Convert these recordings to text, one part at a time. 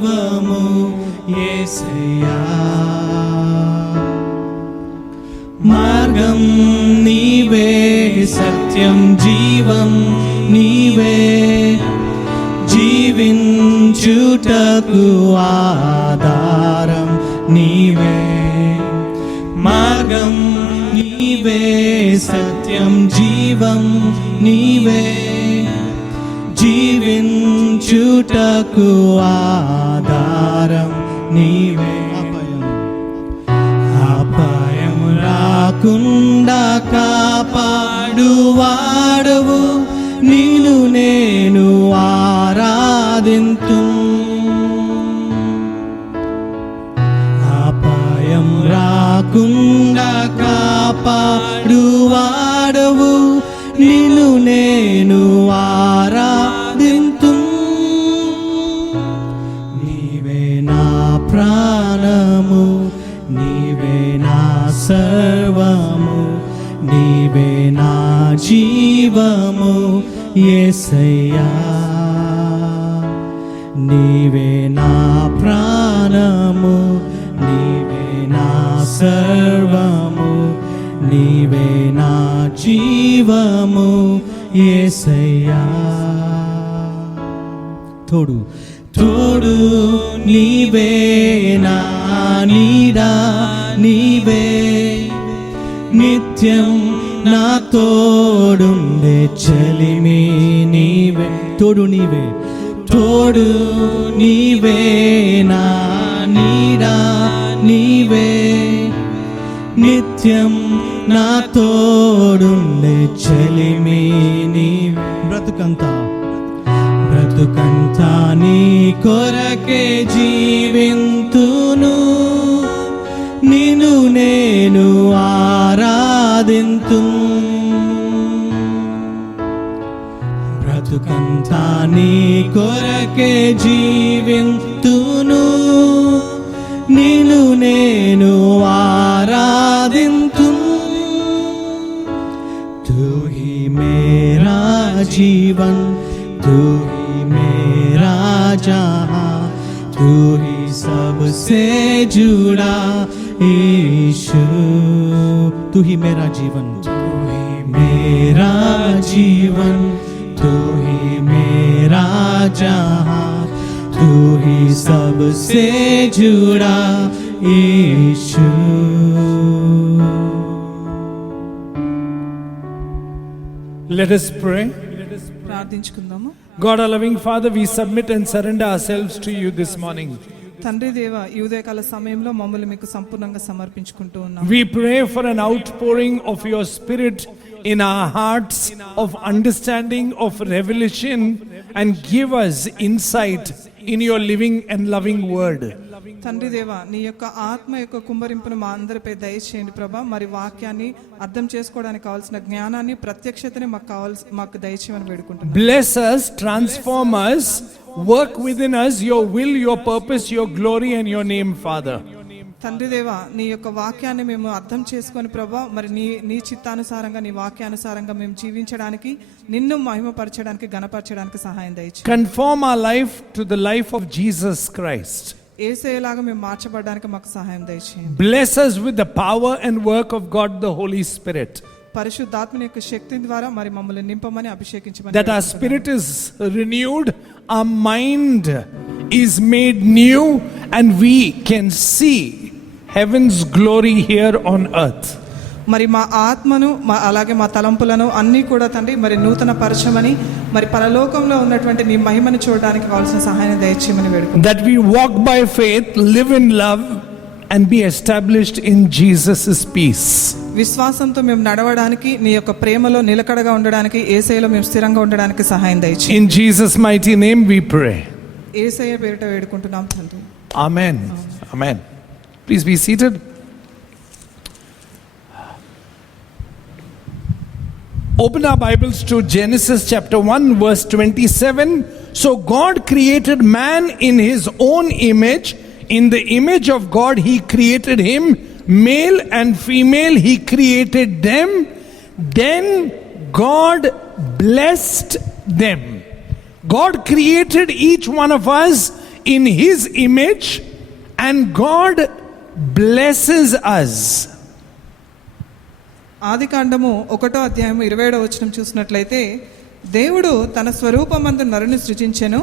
జీవము యేసయ్యా. మార్గం నీవే, సత్యం జీవం నీవే, జీవించుటకు ఆధారం నీవే. మార్గం నీవే, సత్యం జీవం నీవే, జీవించుటకు ఆధారం నీవే. అపాయం రాకుండా కాపాడువాడవు, నిన్ను నేను ఆరాధింతు. అపాయం రాకుండా కాపాడువాడవు, నిన్ను నేను ఆరాధింతు. నీవే నా ప్రాణము, నీవే నా సర్వము, నీవే నా జీవము యేసయ్యా. నీవే నా ప్రాణము, నీవే నా సర్వము, నీవే నా జీవము యేసయ్యా. తోడు తోడు నీవే, నా నీడా నీవే, నిత్యం నా తోడుండే చలిమి నీవే. తోడు నీవే, తోడు నీవే, నా నీడా నీవే, నిత్యం నా తోడుండే చలిమి నీవే. బ్రతుకంతా నీ కొరకే జీవింతును, నిన్ను నేను ఆరాధింతు. బ్రతుకంతా నీ కొరకే జీవింతును, నిన్ను నేను ఆరాధింతు. తూ హీ మేరా జీవన్, तू ही मेरा जहां, तू ही सबसे जुड़ा यीशु. तू ही मेरा जीवन, तू ही मेरा जीवन, तू ही मेरा जहां, तू ही सबसे जुड़ा यीशु. Let us pray. ప్రార్థించుకుందాము. God, our loving Father, we submit and surrender ourselves to you this morning. తండ్రి దేవ, ఈ ఉదయకాల సమయంలో మమ్మల్ని మీకు సంపూర్ణంగా సమర్పించుకుంటూ ఉన్నాం. We pray for an outpouring of your spirit in our hearts, of understanding, of revelation, and give us insight in your living and loving word. తండ్రి దేవ, నీ యొక్క ఆత్మ యొక్క కుమ్మరింపును మా అందరిపై దయచేయండి ప్రభా. మరి వాక్యాన్ని అర్థం చేసుకోవడానికి కావాల్సిన జ్ఞానాన్ని, ప్రత్యక్షతని మాకు దయచేయమని వేడుకుంటున్నాం. Bless us, transform us, work within us your will, your purpose, your glory and your name, Father. తండ్రి దేవ, నీ యొక్క వాక్యాన్ని మేము అర్థం చేసుకొని ప్రభా, మరి నీ చిత్తానుసారంగా, నీ వాక్యానుసారంగా మేము జీవించడానికి, నిన్ను మహిమపరచడానికి, ఘనపరచడానికి సహాయం దయచేయండి. Conform our life to the life of Jesus Christ. యేసయ్యలాగా మేము మార్చబడడానికి మాకు సహాయం దయచేయండి. Bless us with the power and work of God the Holy Spirit. పరిశుద్ధాత్మని యొక్క శక్తి ద్వారా మరి మమ్మల్ని నింపమని, అభిషేకించమని. That our spirit is renewed, our mind is made new, and we can see heaven's glory here on earth. మరి మా ఆత్మను, అలాగే మా తలంపులను అన్నీ కూడా తండ్రి మరి నూతన పరచమని, మరి పరలోకంలో ఉన్నటువంటి నీ మహిమను చూడడానికి కావాల్సిన సహాయం దయచేయమని వేడుకుంటున్నాం. That we walk by faith, live in love, and be established in Jesus' peace. విశ్వాసంతో మేము నడవడానికి, నీ యొక్క ప్రేమలో నిలకడగా ఉండడానికి, యేసయ్యలో మేము స్థిరంగా ఉండడానికి సహాయం దయచేయండి. In Jesus' mighty name we pray. యేసయ్య పేరిట వేడుకుంటున్నాం తండ్రి. Amen. Amen. Please be seated. Open our Bibles to Genesis chapter 1 verse 27. So God created man in his own image. In the image of God he created him. Male and female he created them. Then God blessed them. God created each one of us in His image, and God blesses us. ఆదికాండము 1వ అధ్యాయము 27వ వచనం చూసినట్లయితే, దేవుడు తన స్వరూపమందు నరుని సృజించెను,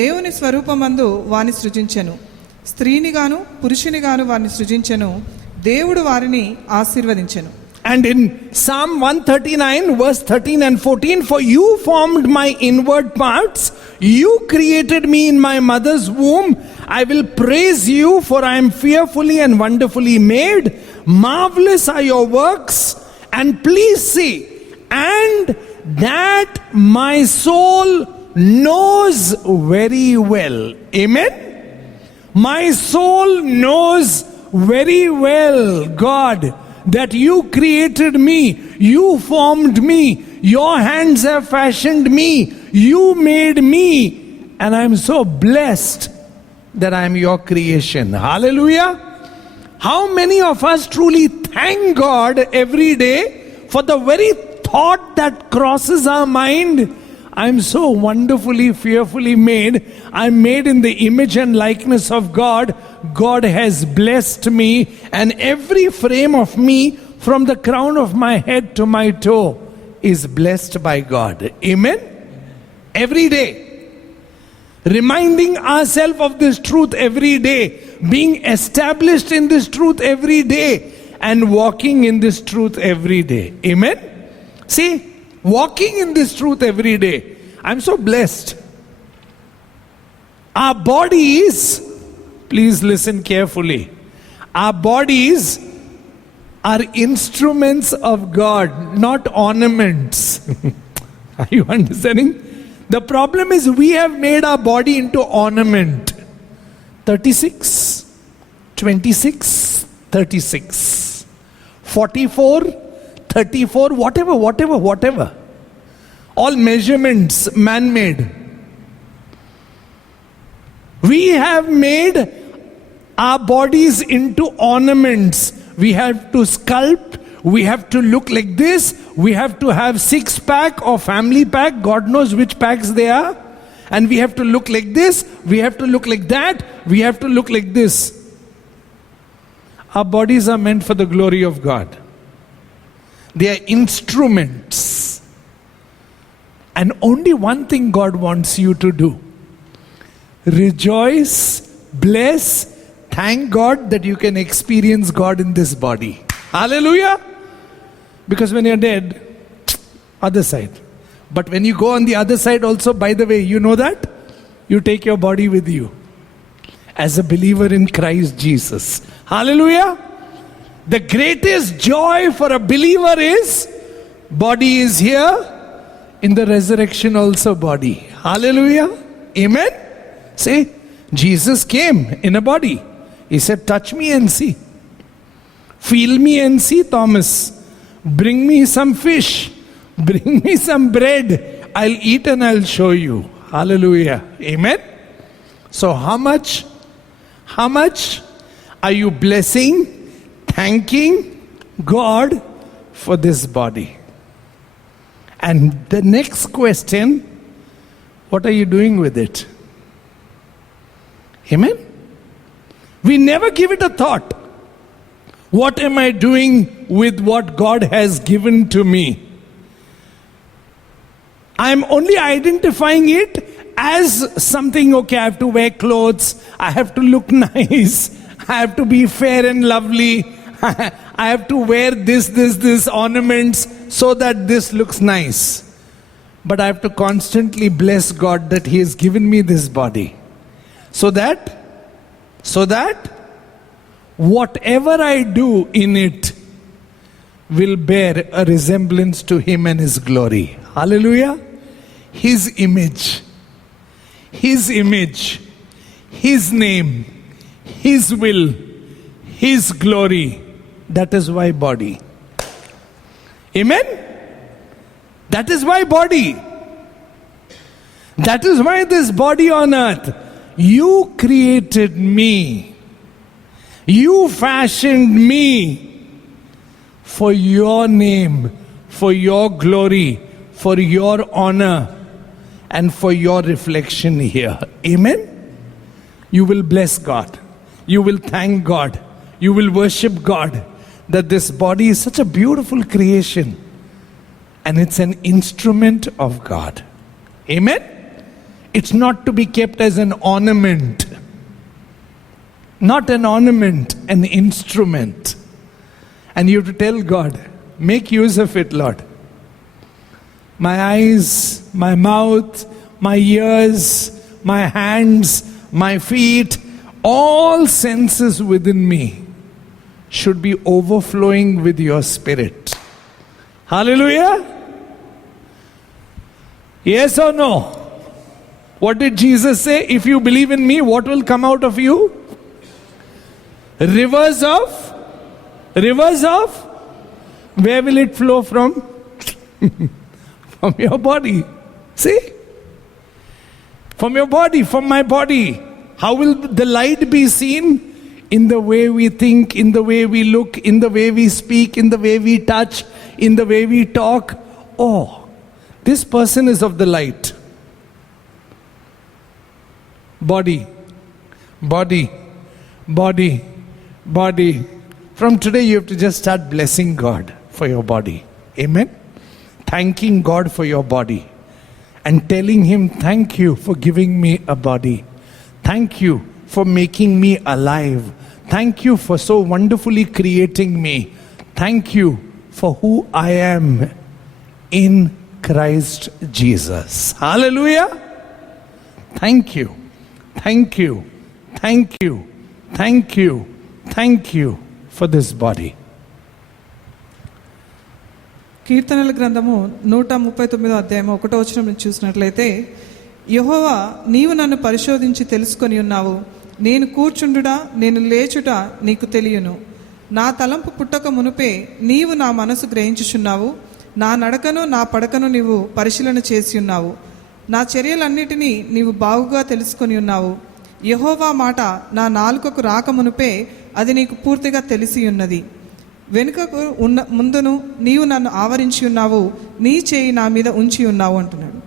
దేవుని స్వరూపమందు వాని సృజించెను, స్త్రీని గాను పురుషుని గాను వారిని సృజించెను, దేవుడు వారిని ఆశీర్వదించెను. And in Psalm 139 verse 13 and 14, for you formed my inward parts, you created me in my mother's womb. I will praise you, for I am fearfully and wonderfully made. Marvelous are your works, and please see, and that my soul knows very well. Amen. My soul knows very well, God, that you created me, you formed me, your hands have fashioned me, you made me, and I am so blessed that I am your creation. Hallelujah. How many of us truly thank God every day for the very thought that crosses our mind? I am so wonderfully, fearfully made. I am made in the image and likeness of God. God has blessed me, and every frame of me, from the crown of my head to my toe, is blessed by God. Amen? Every day. Reminding ourselves of this truth every day, being established in this truth every day, and walking in this truth every day. Amen? See, walking in this truth every day. I'm so blessed. Our bodies, please listen carefully. Our bodies are instruments of God, not ornaments. Are you understanding? The problem is we have made our body into ornament. 36, 26, 36, 44, 34, whatever. All measurements man-made. We have made our bodies into ornaments. We have to sculpt. We have to look like this. We have to have 6-pack or family pack. God knows which packs they are. And we have to look like this. We have to look like that. We have to look like this. Our bodies are meant for the glory of God. They are instruments. And only one thing God wants you to do: rejoice, bless, thank God that you can experience God in this body. Hallelujah. Because when you're dead, other side. But when you go on the other side also, by the way, you know that? You take your body with you as a believer in Christ Jesus. Hallelujah. The greatest joy for a believer is body is here, in the resurrection also body. Hallelujah. Amen. Say, Jesus came in a body. He said, touch me and see. Feel me and see, Thomas. Bring me some fish. Bring me some bread. I'll eat and I'll show you. Hallelujah. Amen. So how much are you blessing, thanking God for this body? And the next question, what are you doing with it? Amen? We never give it a thought. What am I doing with what God has given to me? I'm only identifying it as something, okay, I have to wear clothes, I have to look nice, I have to be fair and lovely, I have to wear this ornaments so that this looks nice. But I have to constantly bless God that He has given me this body. So that whatever I do in it will bear a resemblance to Him and His glory. Hallelujah. His image, His name, His will, His glory. That is why body. Amen? That is why body. That is why this body on earth. You created me. You fashioned me for your name, for your glory, for your honor, and for your reflection here. Amen? you will bless God, you will thank God, you will worship God, that this body is such a beautiful creation and it's an instrument of God. Amen? It's not to be kept as an ornament. Not an ornament, an instrument. And you have to tell God, make use of it, Lord. My eyes, my mouth, my ears, my hands, my feet, all senses within me should be overflowing with your Spirit. Hallelujah? Yes or no? What did Jesus say? If you believe in me, what will come out of you? Rivers of? Where will it flow from? From your body. See? From your body, from my body. How will the light be seen? In the way we think, in the way we look, in the way we speak, in the way we touch, in the way we talk. Oh, this person is of the light. Body. From today you have to just start blessing God for your body. Amen? Thanking God for your body. And telling Him, thank you for giving me a body. Thank you for making me alive. Thank you for so wonderfully creating me. Thank you for who I am in Christ Jesus. Hallelujah. Thank you. Thank you. Thank you. Thank you. Thank you for this body. కీర్తనల గ్రంథము 139 అధ్యాయం 1వ వచనం నుంచి చూసినట్లయితే, యెహోవా నీవు నన్ను పరిశోధించి తెలుసుకొని ఉన్నావు. నేను కూర్చుండుట నేను లేచుట నీకు తెలియను. నా తలంపు పుట్టక మునుపే నీవు నా మనసు గ్రహించుచున్నావు. నా నడకను నా పడకను నీవు పరిశీలన చేసి ఉన్నావు. నా చర్యలన్నిటినీ నీవు బాగుగా తెలుసుకొని ఉన్నావు. యెహోవా మాట నా నాలుకకు రాకమునుపే అది నీకు పూర్తిగా తెలిసి ఉన్నది. వెనుకకు ముందును నీవు నన్ను ఆవరించి ఉన్నావు. నీ చేయి నా మీద ఉంచి ఉన్నావు అంటున్నాడు.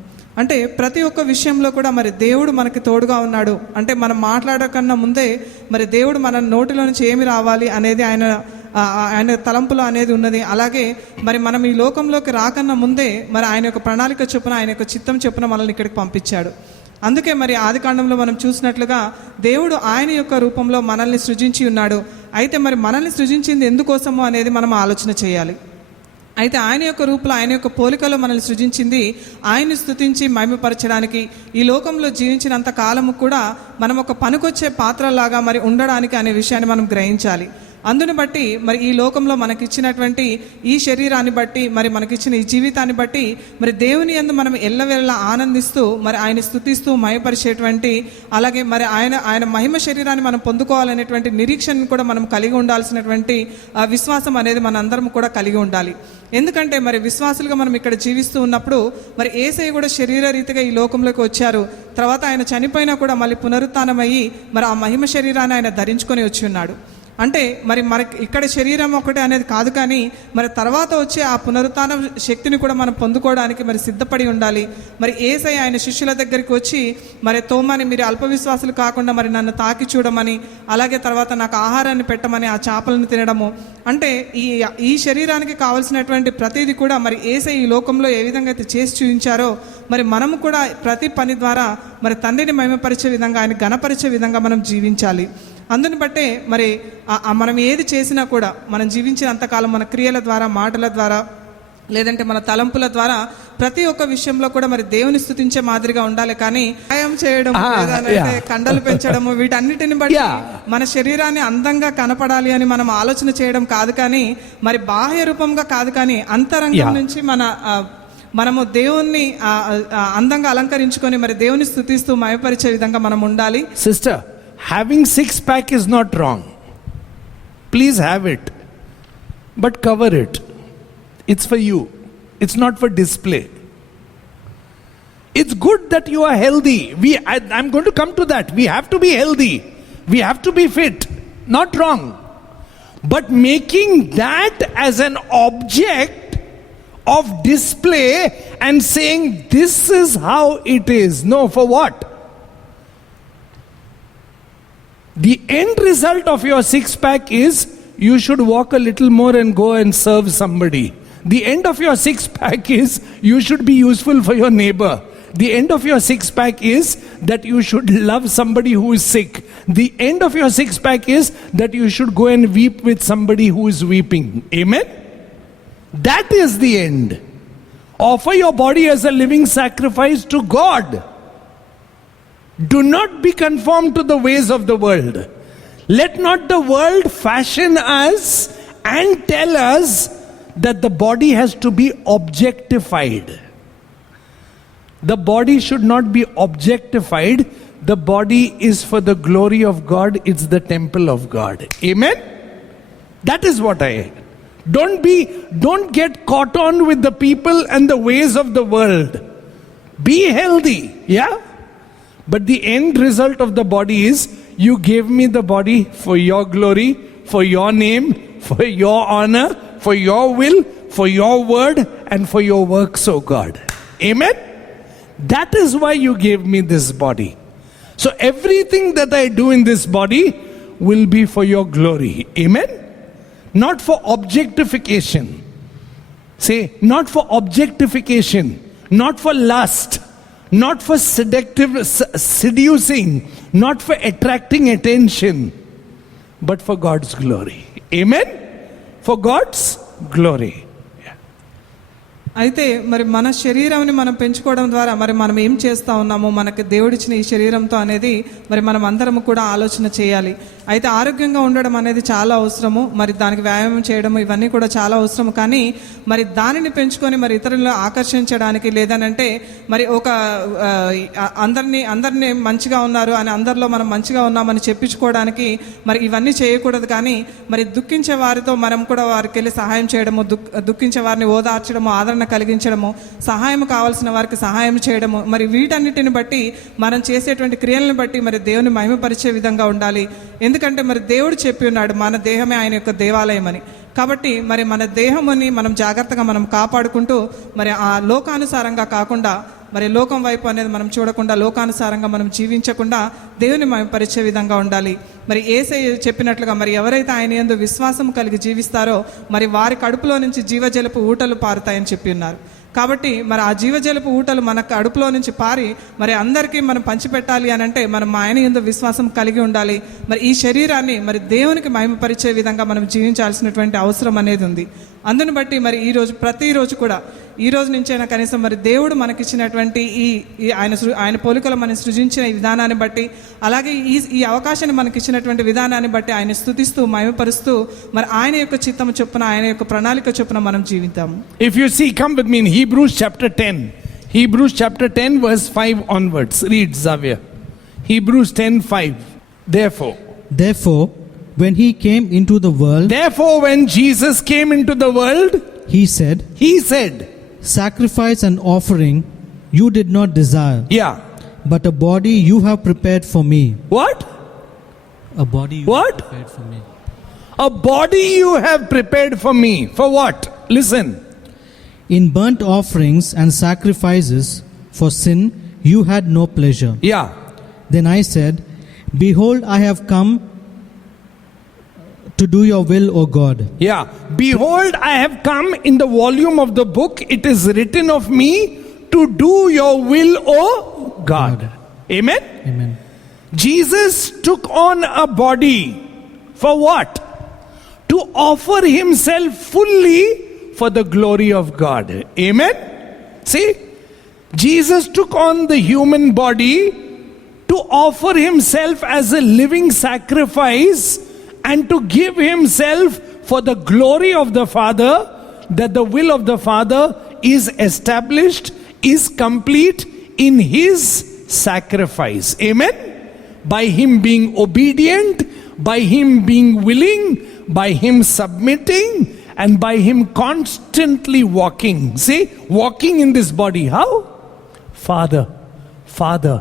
అంటే ప్రతి ఒక్క విషయంలో కూడా మరి దేవుడు మనకి తోడుగా ఉన్నాడు. అంటే మనం మాట్లాడకన్నా ముందే మరి దేవుడు మన నోటిలో నుంచి ఏమి రావాలి అనేది ఆయన తలంపులో అనేది ఉన్నది. అలాగే మరి మనం ఈ లోకంలోకి రాకన్నా ముందే మరి ఆయన యొక్క ప్రణాళిక చొప్పున, ఆయన యొక్క చిత్తం చొప్పున మనల్ని ఇక్కడికి పంపించాడు. అందుకే మరి ఆదికాండంలో మనం చూసినట్లుగా దేవుడు ఆయన యొక్క రూపంలో మనల్ని సృజించి ఉన్నాడు. అయితే మరి మనల్ని సృజించింది ఎందుకోసమో అనేది మనం ఆలోచన చేయాలి. అయితే ఆయన యొక్క రూపంలో, ఆయన యొక్క పోలికలో మనల్ని సృజించింది ఆయన్ని స్తుతించి మహిమపరచడానికి. ఈ లోకంలో జీవించినంత కాలము కూడా మనం ఒక పనికొచ్చే పాత్రలాగా మరి ఉండడానికి అనే విషయాన్ని మనం గ్రహించాలి. అందుని బట్టి మరి ఈ లోకంలో మనకిచ్చినటువంటి ఈ శరీరాన్ని బట్టి, మరి మనకిచ్చిన ఈ జీవితాన్ని బట్టి మరి దేవుని యందు మనం ఎల్లవెల్లా ఆనందిస్తూ మరి ఆయన స్తుతిస్తూ మహిమపరిచేటువంటి, అలాగే మరి ఆయన మహిమ శరీరాన్ని మనం పొందుకోవాలనేటువంటి నిరీక్షను కూడా మనం కలిగి ఉండాల్సినటువంటి విశ్వాసం అనేది మనందరం కూడా కలిగి ఉండాలి. ఎందుకంటే మరి విశ్వాసులుగా మనం ఇక్కడ జీవిస్తూ ఉన్నప్పుడు మరి యేసయ్య కూడా శరీర రీతిగా ఈ లోకంలోకి వచ్చారు. తర్వాత ఆయన చనిపోయినా కూడా మళ్ళీ పునరుత్థానమయ్యి మరి ఆ మహిమ శరీరాన్ని ఆయన ధరించుకొని వచ్చి ఉన్నాడు. అంటే మరి మనకి ఇక్కడ శరీరం ఒకటే అనేది కాదు, కానీ మరి తర్వాత వచ్చే ఆ పునరుత్థాన శక్తిని కూడా మనం పొందుకోవడానికి మరి సిద్ధపడి ఉండాలి. మరి యేసయ్య ఆయన శిష్యుల దగ్గరికి వచ్చి మరి తోమాని మీరు అల్ప విశ్వాసులు కాకుండా మరి నన్ను తాకి చూడమని, అలాగే తర్వాత నాకు ఆహారాన్ని పెట్టమని, ఆ చేపలను తినడము, అంటే ఈ శరీరానికి కావాల్సినటువంటి ప్రతిదీ కూడా మరి యేసయ్య ఈ లోకంలో ఏ విధంగా అయితే చేసి చూపించారో మరి మనము కూడా ప్రతి పని ద్వారా మరి తండ్రిని మహిమపరిచే విధంగా, ఆయన ఘనపరిచే విధంగా మనం జీవించాలి. అందుని బట్టే మరి మనం ఏది చేసినా కూడా మనం జీవించినంతకాలం మన క్రియల ద్వారా, మాటల ద్వారా, లేదంటే మన తలంపుల ద్వారా ప్రతి ఒక్క విషయంలో కూడా మరి దేవుని స్తుతించే మాదిరిగా ఉండాలి. కానీ వ్యాయామం చేయడం, కండలు పెంచడము, వీటన్నిటిని బట్టి మన శరీరాన్ని అందంగా కనపడాలి అని మనం ఆలోచన చేయడం కాదు, కానీ మరి బాహ్య రూపంగా కాదు, కానీ అంతరంగం నుంచి మనము దేవుణ్ణి అందంగా అలంకరించుకొని మరి దేవుని స్తుతిస్తూ మయపరిచే విధంగా మనం ఉండాలి. Sister, having six-pack is not wrong. Please have it, but cover it. It's for you. It's not for display. It's good that you are healthy. I'm going to come to that. We have to be healthy. We have to be fit. Not wrong. But making that as an object of display and saying this is how it is. No, for what? The end result of your six pack is you should walk a little more and go and serve somebody. The end of your six pack is you should be useful for your neighbor. The end of your six pack is that you should love somebody who is sick. The end of your six pack is that you should go and weep with somebody who is weeping. Amen? That is the end. Offer your body as a living sacrifice to God. Do not be conformed to the ways of the world. Let not the world fashion us and tell us that the body has to be objectified. The body should not be objectified. The body is for the glory of God. It's the temple of God. Amen? That is what I... Don't get caught on with the people and the ways of the world. Be healthy, yeah? But the end result of the body is, you gave me the body for your glory, for your name, for your honor, for your will, for your word, and for your works, O God. Amen? That is why you gave me this body. So everything that I do in this body will be for your glory. Amen? Not for objectification. Say, not for objectification, not for lust, not for seducing, not for attracting attention, but for God's glory. Amen? For God's glory. అయితే మరి మన శరీరాన్ని మనం పెంచుకోవడం ద్వారా మరి మనం ఏం చేస్తూ ఉన్నాము, మనకి దేవుడిచ్చిన ఈ శరీరంతో అనేది మరి మనం అందరం కూడా ఆలోచన చేయాలి. అయితే ఆరోగ్యంగా ఉండడం అనేది చాలా అవసరము, మరి దానికి వ్యాయామం చేయడం ఇవన్నీ కూడా చాలా అవసరము. కానీ మరి దానిని పెంచుకొని మరి ఇతరులను ఆకర్షించడానికి, లేదనంటే మరి ఒక అందరినీ మంచిగా ఉన్నారు అని అందరిలో మనం మంచిగా ఉన్నామని చెప్పించుకోవడానికి మరి ఇవన్నీ చేయకూడదు. కానీ మరి దుఃఖించే వారితో మనం కూడా వారికి వెళ్ళి సహాయం చేయడము, దుఃఖించే వారిని ఓదార్చడము, ఆదరణ కలిగించడము, సహాయం కావాల్సిన వారికి సహాయం చేయడము, మరి వీటన్నిటిని బట్టి మనం చేసేటువంటి క్రియలను బట్టి మరి దేవుని మహిమపరిచే విధంగా ఉండాలి. ఎందుకంటే మరి దేవుడు చెప్పి ఉన్నాడు, మన దేహమే ఆయన యొక్క దేవాలయం అని. కాబట్టి మరి మన దేహముని మనం జాగ్రత్తగా మనం కాపాడుకుంటూ మరి ఆ లోకానుసారంగా కాకుండా, మరి లోకం వైపు అనేది మనం చూడకుండా, లోకానుసారంగా మనం జీవించకుండా దేవుని మహిమపరిచే విధంగా ఉండాలి. మరి యేసయ్య చెప్పినట్లుగా మరి ఎవరైతే ఆయన యందు విశ్వాసం కలిగి జీవిస్తారో మరి వారి కడుపులో నుంచి జీవజలపు ఊటలు పారుతాయని చెప్పి ఉన్నారు. కాబట్టి మరి ఆ జీవజలపు ఊటలు మన కడుపులో నుంచి పారి మరి అందరికీ మనం పంచిపెట్టాలి అని అంటే మనం ఆయన యందు విశ్వాసం కలిగి ఉండాలి. మరి ఈ శరీరాన్ని మరి దేవునికి మహిమపరిచే విధంగా మనం జీవించాల్సినటువంటి అవసరం అనేది ఉంది. అందుని బట్టి మరి ఈరోజు ప్రతిరోజు కూడా, ఈ రోజు నుంచైనా కనీసం మరి దేవుడు మనకిచ్చినటువంటి ఈ ఆయన పోలికలు మనం సృజించిన ఈ విధానాన్ని బట్టి, అలాగే ఈ అవకాశాన్ని మనకిచ్చినటువంటి విధానాన్ని బట్టి ఆయన స్తుతిస్తూ మహిమపరుస్తూ మరి ఆయన యొక్క చిత్తము చొప్పున, ఆయన యొక్క ప్రణాళిక చొప్పున మనం జీవితాము. If you see, come with me in Hebrews chapter 10. Hebrews chapter 10 verse 5 onwards. Read, Xavier. Hebrews 10:5. Therefore, when he came into the world, when Jesus came into the world, he said, sacrifice and offering you did not desire, yeah, but a body you have prepared for me. What? A body you What? have prepared for me. A body you have prepared for me. For what? Listen. In burnt offerings and sacrifices for sin you had no pleasure. Yeah. Then I said, behold, I have come to do your will, O God. Yeah. Behold, I have come. In the volume of the book it is written of me to do your will, O God. Amen? Amen. Jesus took on a body. For what? To offer himself fully for the glory of God. Amen? See? Jesus took on the human body to offer himself as a living sacrifice and to give himself for the glory of the Father, that the will of the Father is established, is complete in his sacrifice. Amen? By him being obedient, by him being willing, by him submitting, and by him constantly walking. See, walking in this body. How? Father, Father,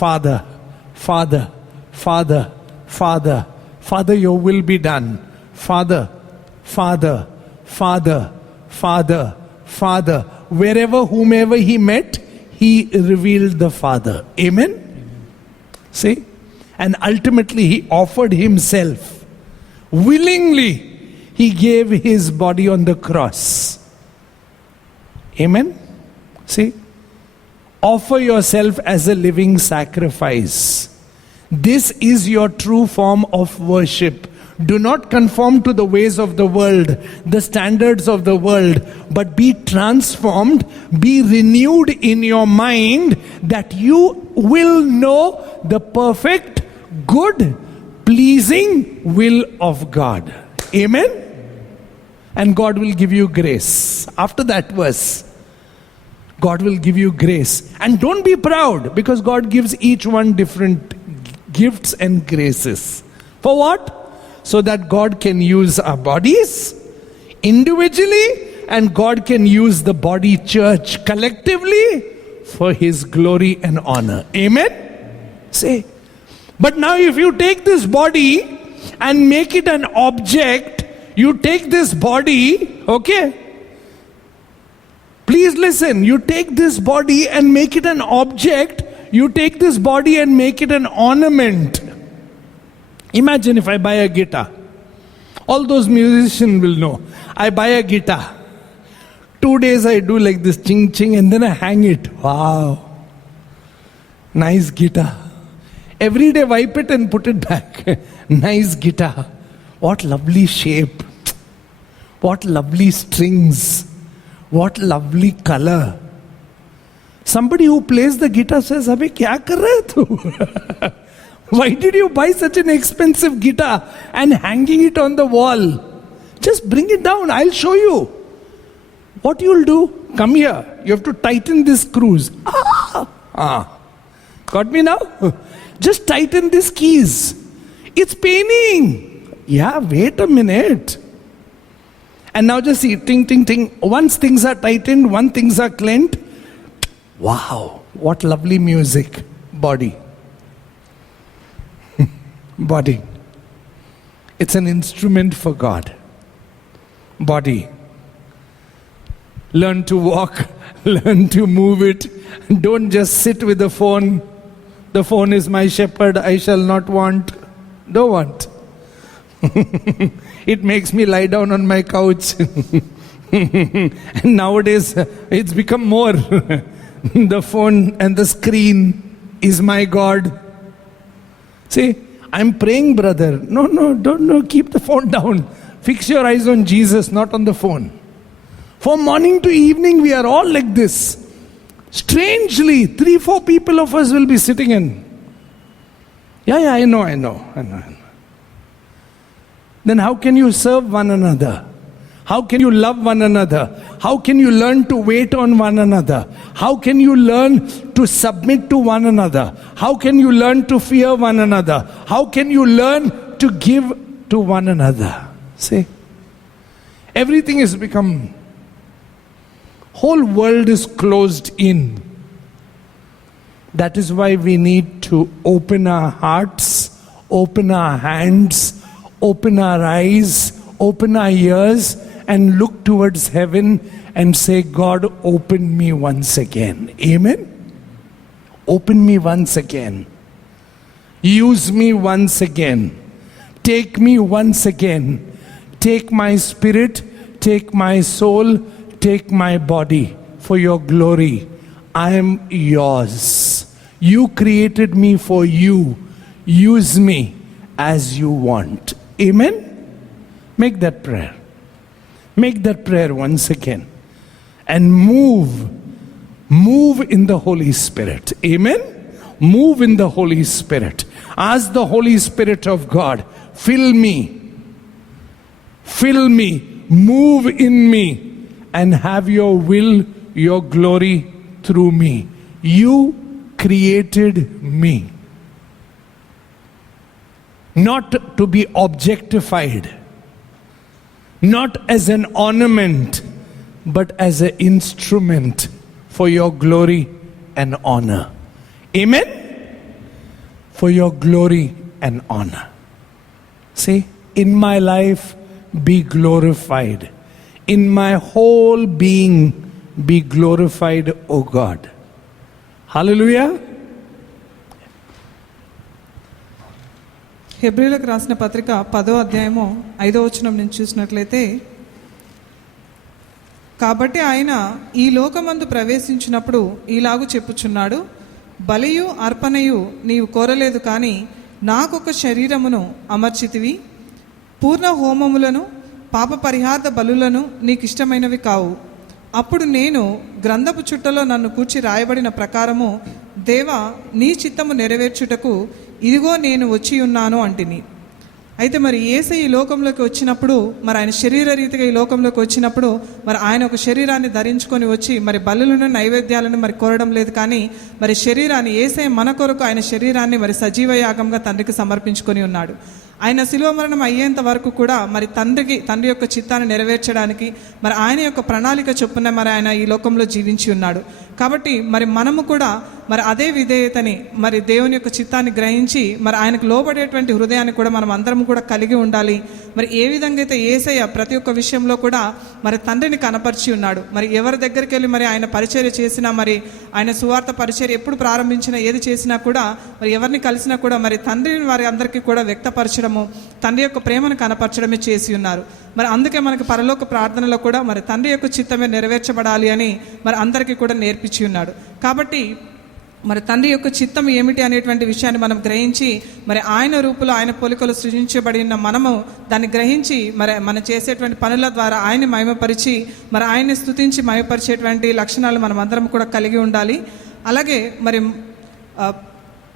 Father, Father, Father, Father, Father, your will be done. Father, Father, Father, Father, Father. Wherever, whomever he met, he revealed the Father. Amen? See? And ultimately, he offered himself. Willingly, he gave his body on the cross. Amen? See? Offer yourself as a living sacrifice. This is your true form of worship. Do not conform to the ways of the world, the standards of the world, but be transformed, be renewed in your mind, that you will know the perfect, good, pleasing will of God. Amen? And God will give you grace. After that verse, God will give you grace. And don't be proud, because God gives each one different gifts and graces. For what? So that God can use our bodies individually, and God can use the body church collectively for His glory and honor. Amen? Say. But now if you take this body and make it an object, you take this body, okay? Please listen, you take this body and make it an object, you take this body and make it an ornament. Imagine if I buy a guitar. All those musicians will know. I buy a guitar. 2 days I do like this, ching ching, and then I hang it. Wow. Nice guitar. Every day wipe it and put it back. Nice guitar. What lovely shape. What lovely strings. What lovely color. Somebody who plays the guitar says, "Abhi kya kar rahe tu?" Why did you buy such an expensive guitar and hanging it on the wall? Just bring it down. I'll show you. What you'll do? Come here. You have to tighten this screws. Got me now? Just tighten these keys. It's paining. Yeah, wait a minute. And now just see, ting, ting, ting. Once things are tightened, once things are cleansed. Wow, what lovely music. Body. Body. It's an instrument for God. Body. Learn to walk. Learn to move it. Don't just sit with the phone. The phone is my shepherd. I shall not want. Don't want. It makes me lie down on my couch. And nowadays it's become more. The phone and the screen is my God. See, I'm praying, brother. No, don't keep the phone down. Fix your eyes on Jesus, not on the phone. From morning to evening, we are all like this. Strangely, 3-4 people of us will be sitting in. Yeah, I know. Then how can you serve one another? How can you love one another? How can you learn to wait on one another? How can you learn to submit to one another? How can you learn to fear one another? How can you learn to give to one another? See? Everything has become, whole world is closed in. That is why we need to open our hearts, open our hands, open our eyes, open our ears, and look towards heaven and say, God, open me once again. Amen? Open me once again. Use me once again. Take me once again. Take my spirit, take my soul, take my body for your glory. I am yours. You created me for you. Use me as you want. Amen? Make that prayer. Make that prayer once again. And move in the Holy Spirit. Amen? Move in the Holy Spirit. Ask the Holy Spirit of God, fill me, move in me, and have your will, your glory through me. You created me. Not to be objectified, not as an ornament, but as an instrument for your glory and honor. Amen? For your glory and honor. See, in my life, be glorified. In my whole being, be glorified, O God. Hallelujah. హెబ్రీలకు రాసిన పత్రిక 10వ అధ్యాయము 5వ వచనం నుంచి చూసినట్లయితే, కాబట్టి ఆయన ఈ లోకమందు ప్రవేశించినప్పుడు ఈలాగు చెప్పుచున్నాడు, బలియు అర్పణయు నీవు కోరలేదు కానీ నాకొక శరీరమును అమర్చితివి, పూర్ణ హోమములను పాప పరిహార్థ బలులను నీకు ఇష్టమైనవి కావు. అప్పుడు నేను గ్రంథపు చుట్టలో నన్ను కూర్చి రాయబడిన ప్రకారము దేవా నీ చిత్తము నెరవేర్చుటకు ఇదిగో నేను వచ్చి ఉన్నాను అంటిని. అయితే మరి యేసయ్య ఈ లోకంలోకి వచ్చినప్పుడు, మరి ఆయన శరీర రీతిగా ఈ లోకంలోకి వచ్చినప్పుడు, మరి ఆయన ఒక శరీరాన్ని ధరించుకొని వచ్చి మరి బలులను నైవేద్యాలను మరి కోరడం లేదు కానీ మరి శరీరాన్ని, యేసయ్య మన కొరకు ఆయన శరీరాన్ని మరి సజీవ యాగంగా తండ్రికి సమర్పించుకొని ఉన్నాడు. ఆయన శిలువ మరణం అయ్యేంత వరకు కూడా మరి తండ్రి యొక్క చిత్తాన్ని నెరవేర్చడానికి మరి ఆయన యొక్క ప్రణాళిక చొప్పున మరి ఆయన ఈ లోకంలో జీవించి ఉన్నాడు. కాబట్టి మరి మనము కూడా మరి అదే విధేయతని, మరి దేవుని యొక్క చిత్తాన్ని గ్రహించి మరి ఆయనకు లోబడేటువంటి హృదయాన్ని కూడా మనం అందరం కూడా కలిగి ఉండాలి. మరి ఏ విధంగా అయితే యేసయ్య ప్రతి ఒక్క విషయంలో కూడా మరి తండ్రిని కనపరిచి ఉన్నాడు. మరి ఎవరి దగ్గరికి వెళ్ళి మరి ఆయన పరిచర్య చేసినా, మరి ఆయన సువార్త పరిచర్య ఎప్పుడు ప్రారంభించినా, ఏది చేసినా కూడా మరి ఎవరిని కలిసినా కూడా మరి తండ్రిని వారి అందరికీ కూడా వ్యక్తపరచడము, తండ్రి యొక్క ప్రేమను కనపరచడమే చేసి ఉన్నారు. మరి అందుకే మనకి పరలోక ప్రార్థనలో కూడా మరి తండ్రి యొక్క చిత్తమే నెరవేర్చబడాలి అని మరి అందరికీ కూడా నేర్పించి ఉన్నాడు. కాబట్టి మరి తండ్రి యొక్క చిత్తం ఏమిటి అనేటువంటి విషయాన్ని మనం గ్రహించి మరి ఆయన రూపులో ఆయన పోలికలు సృజించబడిన మనము దాన్ని గ్రహించి మరి మనం చేసేటువంటి పనుల ద్వారా ఆయన్ని మహిమపరిచి మరి ఆయన్ని స్తుతించి మహిమపరిచేటువంటి లక్షణాలు మనం అందరం కూడా కలిగి ఉండాలి. అలాగే మరి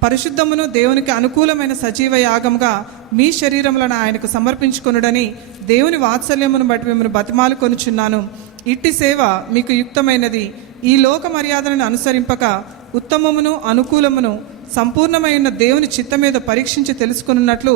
పరిశుద్ధమును దేవునికి అనుకూలమైన సజీవ యాగంగా మీ శరీరములను ఆయనకు సమర్పించుకొనుడని దేవుని వాత్సల్యమును బట్టి మిమ్మల్ని బతిమాలు కొనుచున్నాను. ఇట్టి సేవ మీకు యుక్తమైనది. ఈ లోక మర్యాదలను అనుసరింపక ఉత్తమమును అనుకూలమును సంపూర్ణమైన దేవుని చిత్తమేదో పరీక్షించి తెలుసుకున్నట్లు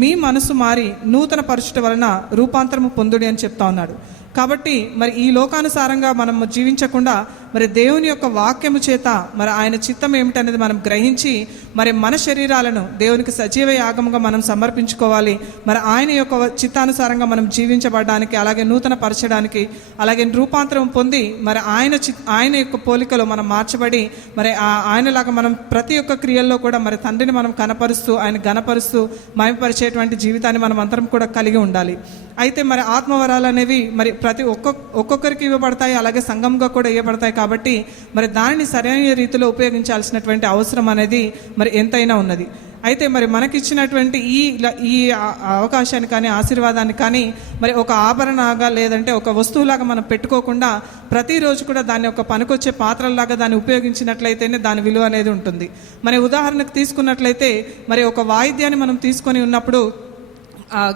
మీ మనసు మారి నూతన పరచుట వలన రూపాంతరము పొందుడి అని చెప్తా ఉన్నాడు. కాబట్టి మరి ఈ లోకానుసారంగా మనం జీవించకుండా మరి దేవుని యొక్క వాక్యము చేత మరి ఆయన చిత్తం ఏమిటనేది మనం గ్రహించి మరి మన శరీరాలను దేవునికి సజీవ యాగముగా మనం సమర్పించుకోవాలి. మరి ఆయన యొక్క చిత్తానుసారంగా మనం జీవించబడడానికి, అలాగే నూతన పరచడానికి, అలాగే రూపాంతరం పొంది మరి ఆయన యొక్క పోలికలో మనం మార్చబడి మరి ఆయనలాగా మనం ప్రతి ఒక్క క్రియల్లో కూడా మరి తండ్రిని మనం కనపరుస్తూ ఆయన గణపరుస్తూ మహిమపరిచేటువంటి జీవితాన్ని మనం అందరం కూడా కలిగి ఉండాలి. అయితే మరి ఆత్మవరాలు అనేవి మరి ఒక్కొక్కరికి ఇవ్వబడతాయి, అలాగే సంఘంగా కూడా ఇవ్వబడతాయి. కాబట్టి మరి దానిని సరైన రీతిలో ఉపయోగించాల్సినటువంటి అవసరం అనేది మరి ఎంతైనా ఉన్నది. అయితే మరి మనకిచ్చినటువంటి ఈ అవకాశాన్ని కానీ ఆశీర్వాదాన్ని కానీ మరి ఒక ఆభరణగా లేదంటే ఒక వస్తువులాగా మనం పెట్టుకోకుండా ప్రతిరోజు కూడా దాన్ని ఒక పనికొచ్చే పాత్రలాగా దాన్ని ఉపయోగించినట్లయితేనే దాని విలువ అనేది ఉంటుంది. మరి ఉదాహరణకు తీసుకున్నట్లయితే మరి ఒక వాయిద్యాన్ని మనం తీసుకొని ఉన్నప్పుడు,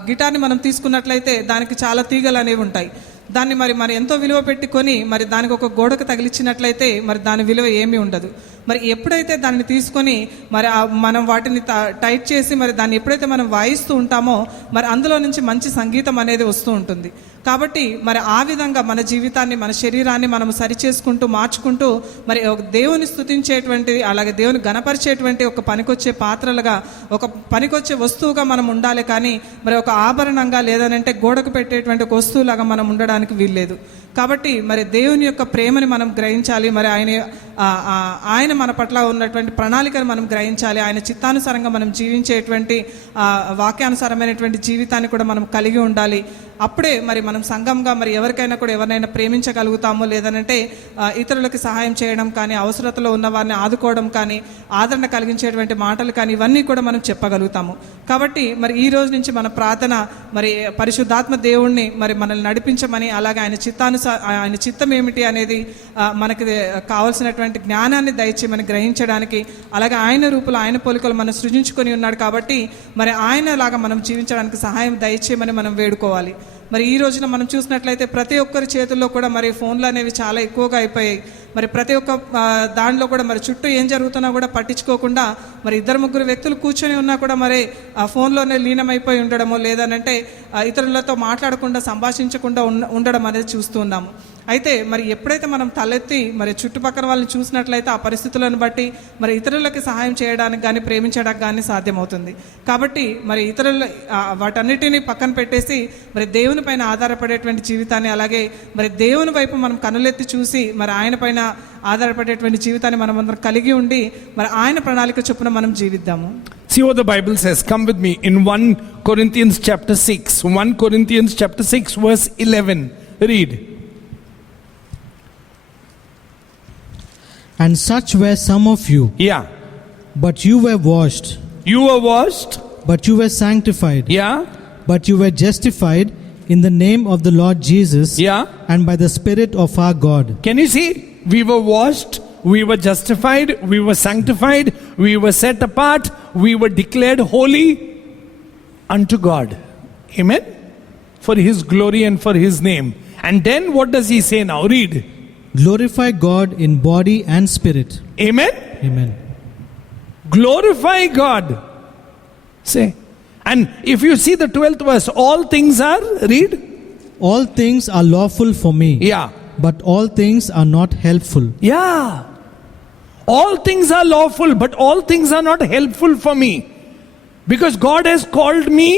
గిటార్ని మనం తీసుకున్నట్లయితే దానికి చాలా తీగలు అనేవి ఉంటాయి. దాన్ని మరి ఎంతో విలువ పెట్టుకొని మరి దానికి ఒక గోడకు తగిలించినట్లయితే మరి దాని విలువ ఏమీ ఉండదు. మరి ఎప్పుడైతే దాన్ని తీసుకొని మరి మనం వాటిని టైట్ చేసి మరి దాన్ని ఎప్పుడైతే మనం వాయిస్తూ ఉంటామో మరి అందులో నుంచి మంచి సంగీతం అనేది వస్తూ ఉంటుంది. కాబట్టి మరి ఆ విధంగా మన జీవితాన్ని, మన శరీరాన్ని మనం సరిచేసుకుంటూ మార్చుకుంటూ మరి దేవుని స్తుతించేటువంటి, అలాగే దేవుని గణపరిచేటువంటి ఒక పనికొచ్చే పాత్రలుగా, ఒక పనికొచ్చే వస్తువుగా మనం ఉండాలి. కానీ మరి ఒక ఆభరణంగా లేదనంటే గోడకు పెట్టేటువంటి ఒక వస్తువులాగా మనం ఉండడానికి వీల్లేదు. కాబట్టి మరి దేవుని యొక్క ప్రేమని మనం గ్రహించాలి. మరి ఆయన మన పట్ల ఉన్నటువంటి ప్రణాళికను మనం గ్రహించాలి. ఆయన చిత్తానుసారంగా మనం జీవించేటువంటి వాక్యానుసారమైనటువంటి జీవితాన్ని కూడా మనం కలిగి ఉండాలి. అప్పుడే మరి మనం సంఘంగా మరి ఎవరికైనా కూడా ఎవరినైనా ప్రేమించగలుగుతాము, లేదనంటే ఇతరులకి సహాయం చేయడం కానీ, అవసరతలో ఉన్న వారిని ఆదుకోవడం కానీ, ఆదరణ కలిగించేటువంటి మాటలు కానీ ఇవన్నీ కూడా మనం చెప్పగలుగుతాము. కాబట్టి మరి ఈ రోజు నుంచి మన ప్రార్థన మరి పరిశుద్ధాత్మ దేవుణ్ణి మరి మనల్ని నడిపించమని, అలాగే ఆయన చిత్తం ఏమిటి అనేది మనకి కావాల్సినటువంటి జ్ఞానాన్ని దయచేయమని గ్రహించడానికి, అలాగే ఆయన రూపులో ఆయన పోలికలు మనం సృజించుకొని ఉన్నాడు. కాబట్టి మరి ఆయన లాగా మనం జీవించడానికి సహాయం దయచేయమని మనం వేడుకోవాలి. మరి ఈ రోజున మనం చూసినట్లయితే ప్రతి ఒక్కరి చేతుల్లో కూడా మరి ఫోన్లు అనేవి చాలా ఎక్కువగా అయిపోయాయి. మరి ప్రతి ఒక్క దానిలో కూడా మరి చుట్టూ ఏం జరుగుతున్నా కూడా పట్టించుకోకుండా మరి 2-3 వ్యక్తులు కూర్చొని ఉన్నా కూడా మరి ఆ ఫోన్లోనే లీనమైపోయి ఉండడము, లేదనంటే ఇతరులతో మాట్లాడకుండా సంభాషించకుండా ఉండడం అనేది చూస్తూ ఉన్నాము. అయితే మరి ఎప్పుడైతే మనం తలెత్తి మరి చుట్టుపక్కల వాళ్ళని చూసినట్లయితే ఆ పరిస్థితులను బట్టి మరి ఇతరులకి సహాయం చేయడానికి కానీ, ప్రేమించడానికి కానీ సాధ్యమవుతుంది. కాబట్టి మరి ఇతరులు వాటన్నిటినీ పక్కన పెట్టేసి మరి దేవుని పైన ఆధారపడేటువంటి జీవితాన్ని, అలాగే మరి దేవుని వైపు మనం కనులెత్తి చూసి మరి ఆయన పైన ఆధారపడేటువంటి జీవితాన్ని మనం అందరం కలిగి ఉండి మరి ఆయన ప్రణాళిక చొప్పున మనం జీవిద్దాము. See what the Bible says. Come with me in 1 Corinthians chapter 6. 1 Corinthians chapter 6 verse 11. Read. And such were some of you, Yeah. but you were washed, You were washed. but you were sanctified, Yeah. but you were justified in the name of the Lord Jesus Yeah. and by the Spirit of our God. Can you see? We were washed. We were justified. We were sanctified. We were set apart. We were declared holy unto God. Amen? For His glory and for His name. And then what does He say now? Read. Glorify God in body and spirit. Amen? Amen. Glorify God. Say. And if you see the 12th verse, all things are, read. All things are lawful for me, Yeah. but all things are not helpful. Yeah. All things are lawful, but all things are not helpful for me. Because God has called me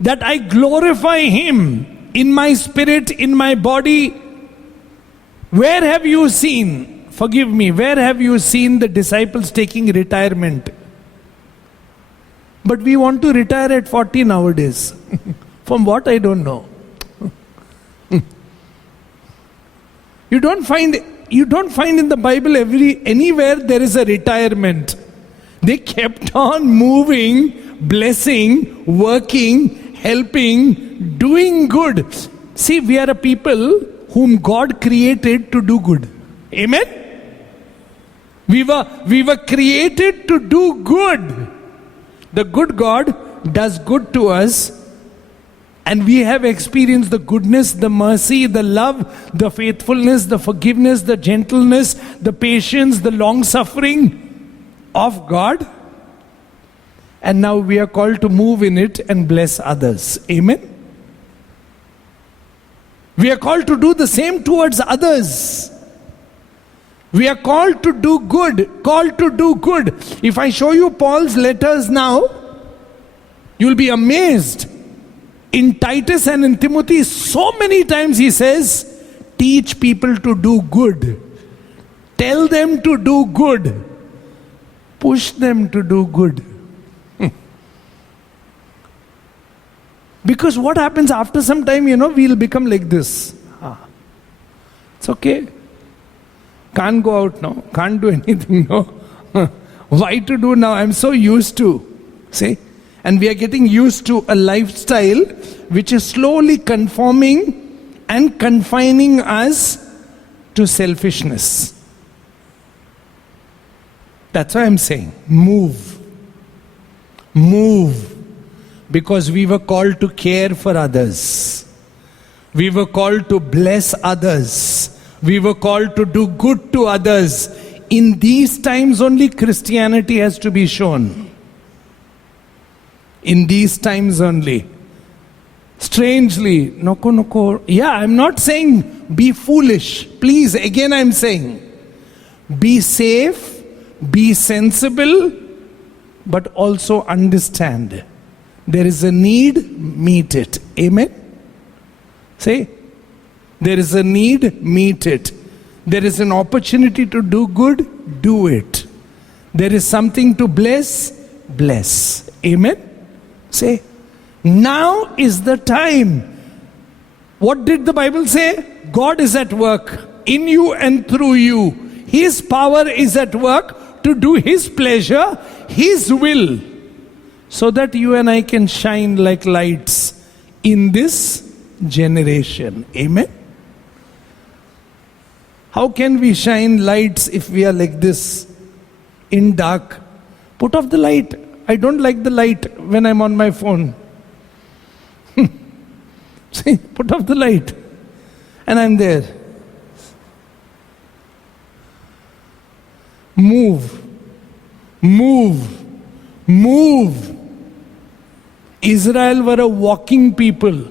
that I glorify Him in my spirit, in my body. Where have you seen, forgive me, where have you seen the disciples taking retirement? But we want to retire at 40 nowadays. From what I don't know. You don't find in the Bible anywhere there is a retirement. They kept on moving, blessing, working, helping, doing good. See, we are a people whom God created to do good. Amen? We were created to do good. The good God does good to us, and we have experienced the goodness, the mercy, the love, the faithfulness, the forgiveness, the gentleness, the patience, the long suffering of God. And now we are called to move in it and bless others. Amen? We are called to do the same towards others. We are called to do good. Called to do good. If I show you Paul's letters now, you'll be amazed. In Titus and in Timothy, so many times he says, teach people to do good. Tell them to do good. Push them to do good. Because what happens after some time, we'll become like this. It's okay. Can't go out now. Can't do anything now. Why to do now? I'm so used to. See? And we are getting used to a lifestyle which is slowly conforming and confining us to selfishness. That's why I'm saying, move. Move. Because we were called to care for others. We were called to bless others. We were called to do good to others. In these times only Christianity has to be shown. In these times only. Strangely, noko. Yeah, I'm not saying be foolish. Please, again I'm saying, be safe, be sensible, but also understand. There is a need, meet it. Amen? Say, there is a need, meet it. There is an opportunity to do good, do it. There is something to bless, bless. Amen? Say, now is the time. What did the Bible say? God is at work in you and through you. His power is at work to do His pleasure, His will, so that you and I can shine like lights in this generation. Amen? How can we shine lights if we are like this in dark? Put off the light. I don't like the light when I'm on my phone. See, put off the light. And I'm there. Move. Move. Move. Israel were a walking people.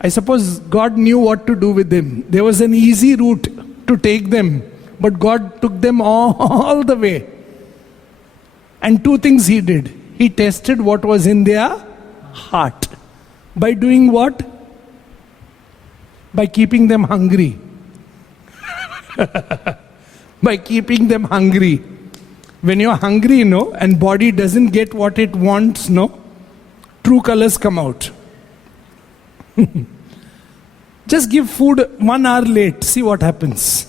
I suppose God knew what to do with them. There was an easy route to take them, but God took them all the way. And two things He did. He tested what was in their heart. By doing what? By keeping them hungry. By keeping them hungry. When you're hungry, and body doesn't get what it wants, true colors come out. Just give food 1 hour late, see what happens.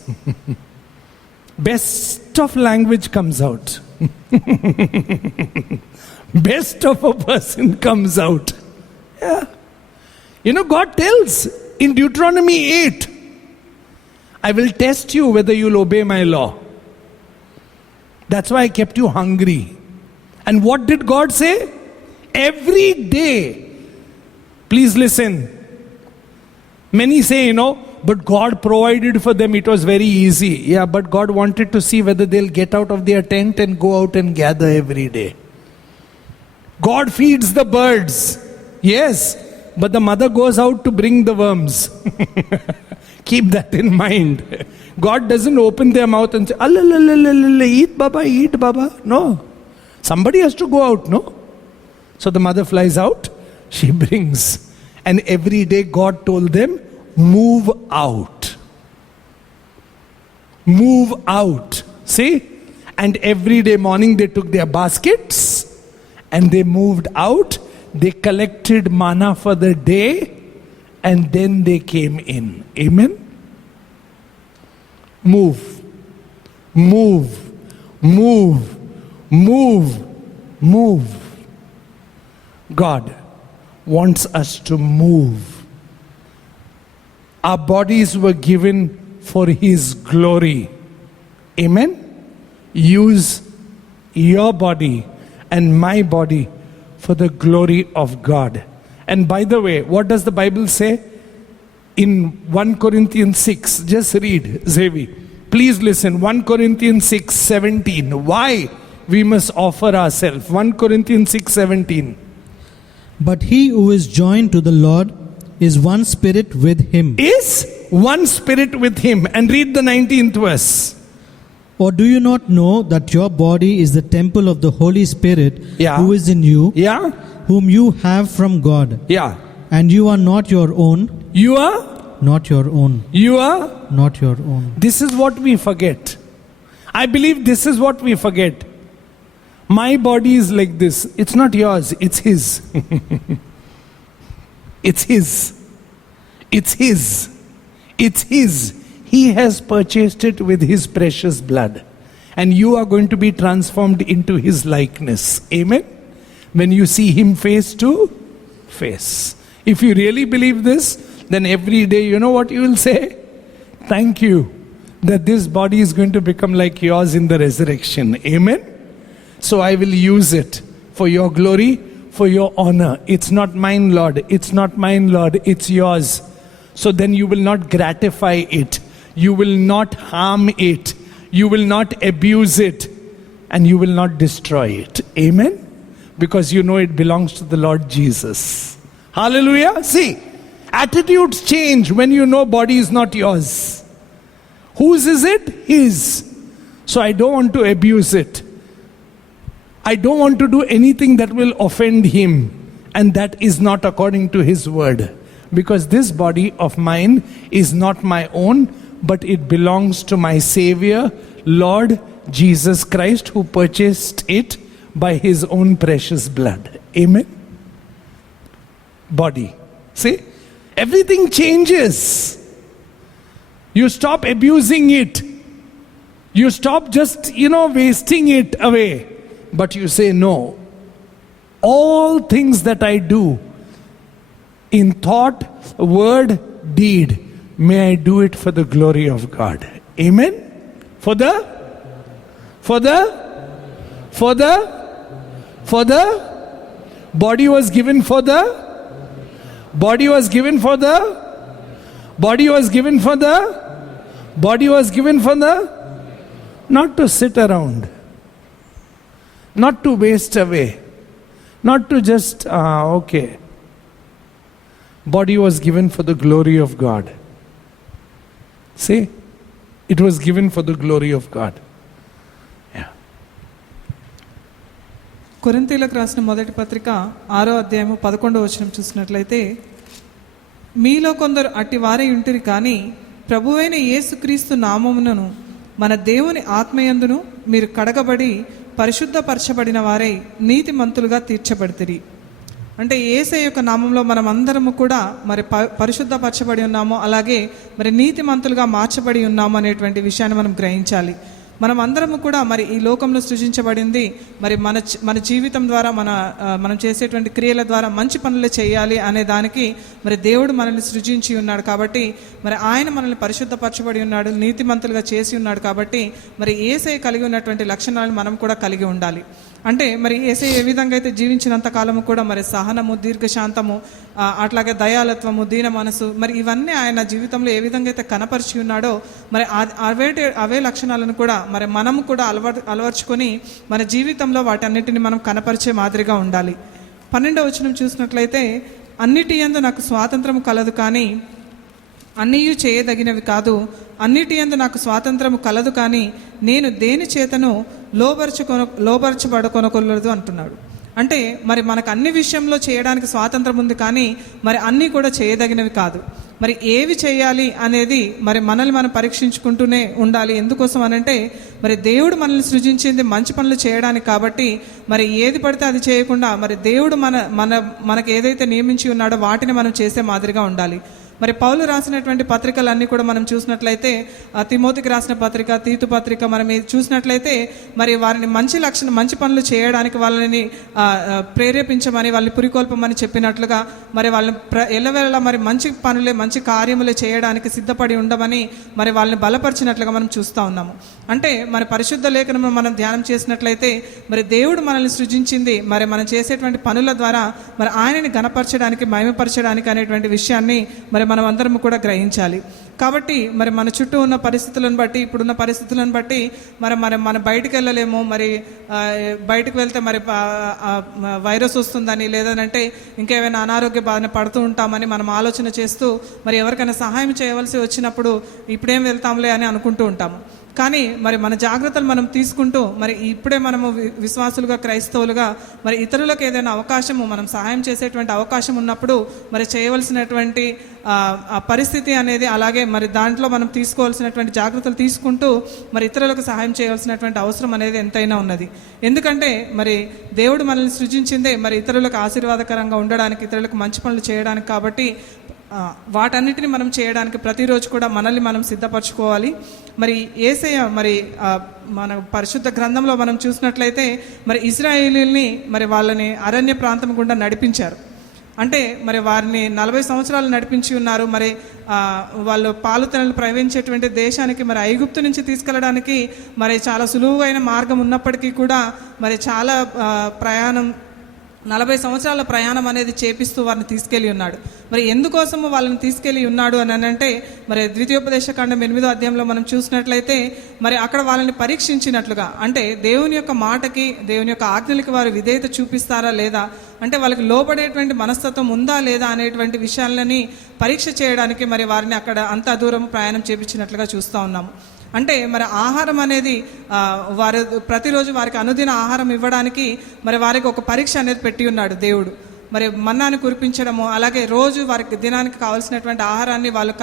Best of language comes out. Best of a person comes out. Yeah. God tells in Deuteronomy 8, I will test you whether you'll obey my law. That's why I kept you hungry. And what did God say? Every day. Please listen. Many say, but God provided for them, it was very easy. Yeah, but God wanted to see whether they'll get out of their tent and go out and gather every day. God feeds the birds. Yes, but the mother goes out to bring the worms. Keep that in mind. God doesn't open their mouth and say, eat Baba. No. Somebody has to go out, So the mother flies out, she brings. And every day God told them, move out. Move out. See? And every day morning they took their baskets and they moved out. They collected manna for the day and then they came in. Amen? Move. Move. Move. Move. Move. God wants us to move. Our bodies were given for His glory. Amen? Use your body and my body for the glory of God. And by the way, what does the Bible say? In 1 Corinthians 6, just read, Zevi. Please listen, 1 Corinthians 6:17. Why we must offer ourselves. 1 Corinthians 6:17. But he who is joined to the Lord is one spirit with him. Is one spirit with him. And read the 19th verse. Or do you not know that your body is the temple of the Holy Spirit Yeah. who is in you, Yeah? whom you have from God, Yeah. and you are not your own, You are? not your own, You are? not your own. This is what we forget. I believe this is what we forget. My body is like this. It's not yours, it's His. It's His. It's His. It's His. He has purchased it with His precious blood. And you are going to be transformed into His likeness. Amen? When you see Him face to face. If you really believe this, then every day, you know what you will say? Thank you that this body is going to become like yours in the resurrection. Amen? So I will use it for your glory, for your honor. It's not mine, Lord. It's not mine, Lord. It's yours. So then you will not gratify it. You will not harm it. You will not abuse it. And you will not destroy it. Amen? Because you know it belongs to the Lord Jesus. Hallelujah. See, attitudes change when you know body is not yours. Whose is it? His. So I don't want to abuse it. I don't want to do anything that will offend Him. And that is not according to His word. Because this body of mine is not my own, but it belongs to my Savior, Lord Jesus Christ, who purchased it by His own precious blood. Amen? Body. See? Everything changes. You stop abusing it. You stop just, wasting it away. But you say, no. All things that I do, in thought, word, deed, may I do it for the glory of God. Amen? For the body was given for the body was given for the body was given for the body was given for the not to sit around, not to waste away, not to just okay. Body was given for the glory of God. See, it was given for the glory of God. Yeah. కొరింథీయులకు రాసిన మొదటి పత్రిక 6వ అధ్యాయము 11వ వచనం చూసినట్లయితే, మీలో కొందరు అట్టి వారై ఉంటిరి కానీ ప్రభువైన యేసుక్రీస్తు నామమునను మన దేవుని ఆత్మయందును మీరు కడగబడి పరిశుద్ధపరచబడిన వారై నీతిమంతులుగా తీర్చబడితిరి. అంటే యేసయ్య యొక్క నామంలో మనం అందరము కూడా మరి పరిశుద్ధపరచబడి ఉన్నాము, అలాగే మరి నీతిమంతులుగా మార్చబడి ఉన్నాము అనేటువంటి విషయాన్ని మనం గ్రహించాలి. మనం అందరము కూడా మరి ఈ లోకంలో సృజించబడింది మరి మన జీవితం ద్వారా మనం చేసేటువంటి క్రియల ద్వారా మంచి పనులు చేయాలి అనే దానికి మరి దేవుడు మనల్ని సృజించి ఉన్నాడు. కాబట్టి మరి ఆయన మనల్ని పరిశుద్ధపరచబడి ఉన్నాడు, నీతిమంతులుగా చేసి ఉన్నాడు. కాబట్టి మరి యేసయ్య కలిగి ఉన్నటువంటి లక్షణాలను మనం కూడా కలిగి ఉండాలి. అంటే మరి యేసయ్య ఏ విధంగా అయితే జీవించినంత కాలము కూడా మరి సహనము, దీర్ఘశాంతము, అట్లాగే దయాలత్వము, దీన మనసు, మరి ఇవన్నీ ఆయన జీవితంలో ఏ విధంగా అయితే కనపరిచి ఉన్నాడో మరి అవే లక్షణాలను కూడా మరి మనము కూడా అలవర్చుకొని మన జీవితంలో వాటన్నిటిని మనం కనపరిచే మాదిరిగా ఉండాలి. 12వ వచనం చూసినట్లయితే, అన్నిటి యందు నాకు స్వాతంత్రము కలదు, కానీ అన్నీయు చేయదగినవి కాదు. అన్నిటి యందు నాకు స్వాతంత్రము కలదు, కానీ నేను దేని చేతను లోబరచబడకొనకూడదు అంటున్నాడు. అంటే మరి మనకు అన్ని విషయంలో చేయడానికి స్వాతంత్రం ఉంది, కానీ మరి అన్నీ కూడా చేయదగినవి కాదు. మరి ఏవి చేయాలి అనేది మరి మనల్ని మనం పరీక్షించుకుంటూనే ఉండాలి. ఎందుకోసం అనంటే మరి దేవుడు మనల్ని సృజించింది మంచి పనులు చేయడానికి. కాబట్టి మరి ఏది పడితే అది చేయకుండా మరి దేవుడు మనకు ఏదైతే నియమించి ఉన్నాడో వాటిని మనం చేసే మాదిరిగా ఉండాలి. మరి పౌలు రాసినటువంటి పత్రికలన్నీ కూడా మనం చూసినట్లయితే, తిమోతికి రాసిన పత్రిక, తీతు పత్రిక మనం చూసినట్లయితే మరి వారిని మంచి పనులు చేయడానికి వాళ్ళని ప్రేరేపించమని, వాళ్ళని పురికొల్పమని చెప్పినట్లుగా మరి వాళ్ళని ఎల్లవేళలా మరి మంచి పనులే, మంచి కార్యములే చేయడానికి సిద్ధపడి ఉండమని మరి వాళ్ళని బలపరిచినట్లుగా మనం చూస్తూ ఉన్నాము. అంటే మరి పరిశుద్ధ లేఖనం మనం ధ్యానం చేసినట్లయితే మరి దేవుడు మనల్ని సృజించింది మరి మనం చేసేటువంటి పనుల ద్వారా మరి ఆయనని గణపరచడానికి, మహిమపరచడానికి అనేటువంటి విషయాన్ని మరి మనం అందరం కూడా గ్రహించాలి. కాబట్టి మరి మన చుట్టూ ఉన్న పరిస్థితులను బట్టి, ఇప్పుడున్న పరిస్థితులను బట్టి మన బయటికి వెళ్ళలేము. మరి బయటకు వెళ్తే మరి వైరస్ వస్తుందని, లేదనంటే ఇంకేమైనా అనారోగ్య బాధన పడుతూ ఉంటామని మనం ఆలోచన చేస్తూ మరి ఎవరికైనా సహాయం చేయవలసి వచ్చినప్పుడు ఇప్పుడేం వెళ్తాంలే అని అనుకుంటూ ఉంటాము. కానీ మరి మన జాగ్రత్తలు మనం తీసుకుంటూ మరి ఇప్పుడే మనము విశ్వాసులుగా, క్రైస్తవులుగా మరి ఇతరులకు ఏదైనా అవకాశము, మనం సహాయం చేసేటువంటి అవకాశం ఉన్నప్పుడు మరి చేయవలసినటువంటి పరిస్థితి అనేది, అలాగే మరి దాంట్లో మనం తీసుకోవాల్సినటువంటి జాగ్రత్తలు తీసుకుంటూ మరి ఇతరులకు సహాయం చేయవలసినటువంటి అవసరం అనేది ఎంతైనా ఉన్నది. ఎందుకంటే మరి దేవుడు మనల్ని సృజించిందే మరి ఇతరులకు ఆశీర్వాదకరంగా ఉండడానికి, ఇతరులకు మంచి పనులు చేయడానికి. కాబట్టి వాటన్నిటిని మనం చేయడానికి ప్రతిరోజు కూడా మనల్ని మనం సిద్ధపరచుకోవాలి. మరి యేసయ్య మరి మన పరిశుద్ధ గ్రంథంలో మనం చూసినట్లయితే మరి ఇశ్రాయేలీయుల్ని మరి వాళ్ళని అరణ్య ప్రాంతం గుండా నడిపించారు. అంటే మరి వారిని 40 సంవత్సరాలు నడిపించి ఉన్నారు. మరి వాళ్ళు పాలుతెనలు ప్రవహించేటువంటి దేశానికి మరి ఐగుప్తు నుంచి తీసుకెళ్ళడానికి మరి చాలా సులువైన మార్గం ఉన్నప్పటికీ కూడా మరి చాలా 40 సంవత్సరాల ప్రయాణం అనేది చేపిస్తూ వారిని తీసుకెళ్ళి ఉన్నాడు. మరి ఎందుకోసము వాళ్ళని తీసుకెళ్ళి ఉన్నాడు అని అంటే మరి ద్వితీయోపదేశకాండం 8వ అధ్యాయంలో మనం చూసినట్లయితే మరి అక్కడ వాళ్ళని పరీక్షించినట్లుగా, అంటే దేవుని యొక్క మాటకి, దేవుని యొక్క ఆజ్ఞలకి వారు విధేయత చూపిస్తారా లేదా, అంటే వాళ్ళకి లోబడేటువంటి మనస్తత్వం ఉందా లేదా అనేటువంటి విషయాలని పరీక్ష చేయడానికి మరి వారిని అక్కడ అంత దూరం ప్రయాణం చేపించినట్లుగా చూస్తూ ఉన్నాము. అంటే మరి ఆహారం అనేది వారు ప్రతిరోజు వారికి అనుదిన ఆహారం ఇవ్వడానికి మరి వారికి ఒక పరీక్ష అనేది పెట్టి ఉన్నాడు దేవుడు. మరి మన్నాను కురిపించడము, అలాగే రోజు వారికి దినానికి కావాల్సినటువంటి ఆహారాన్ని వాళ్ళు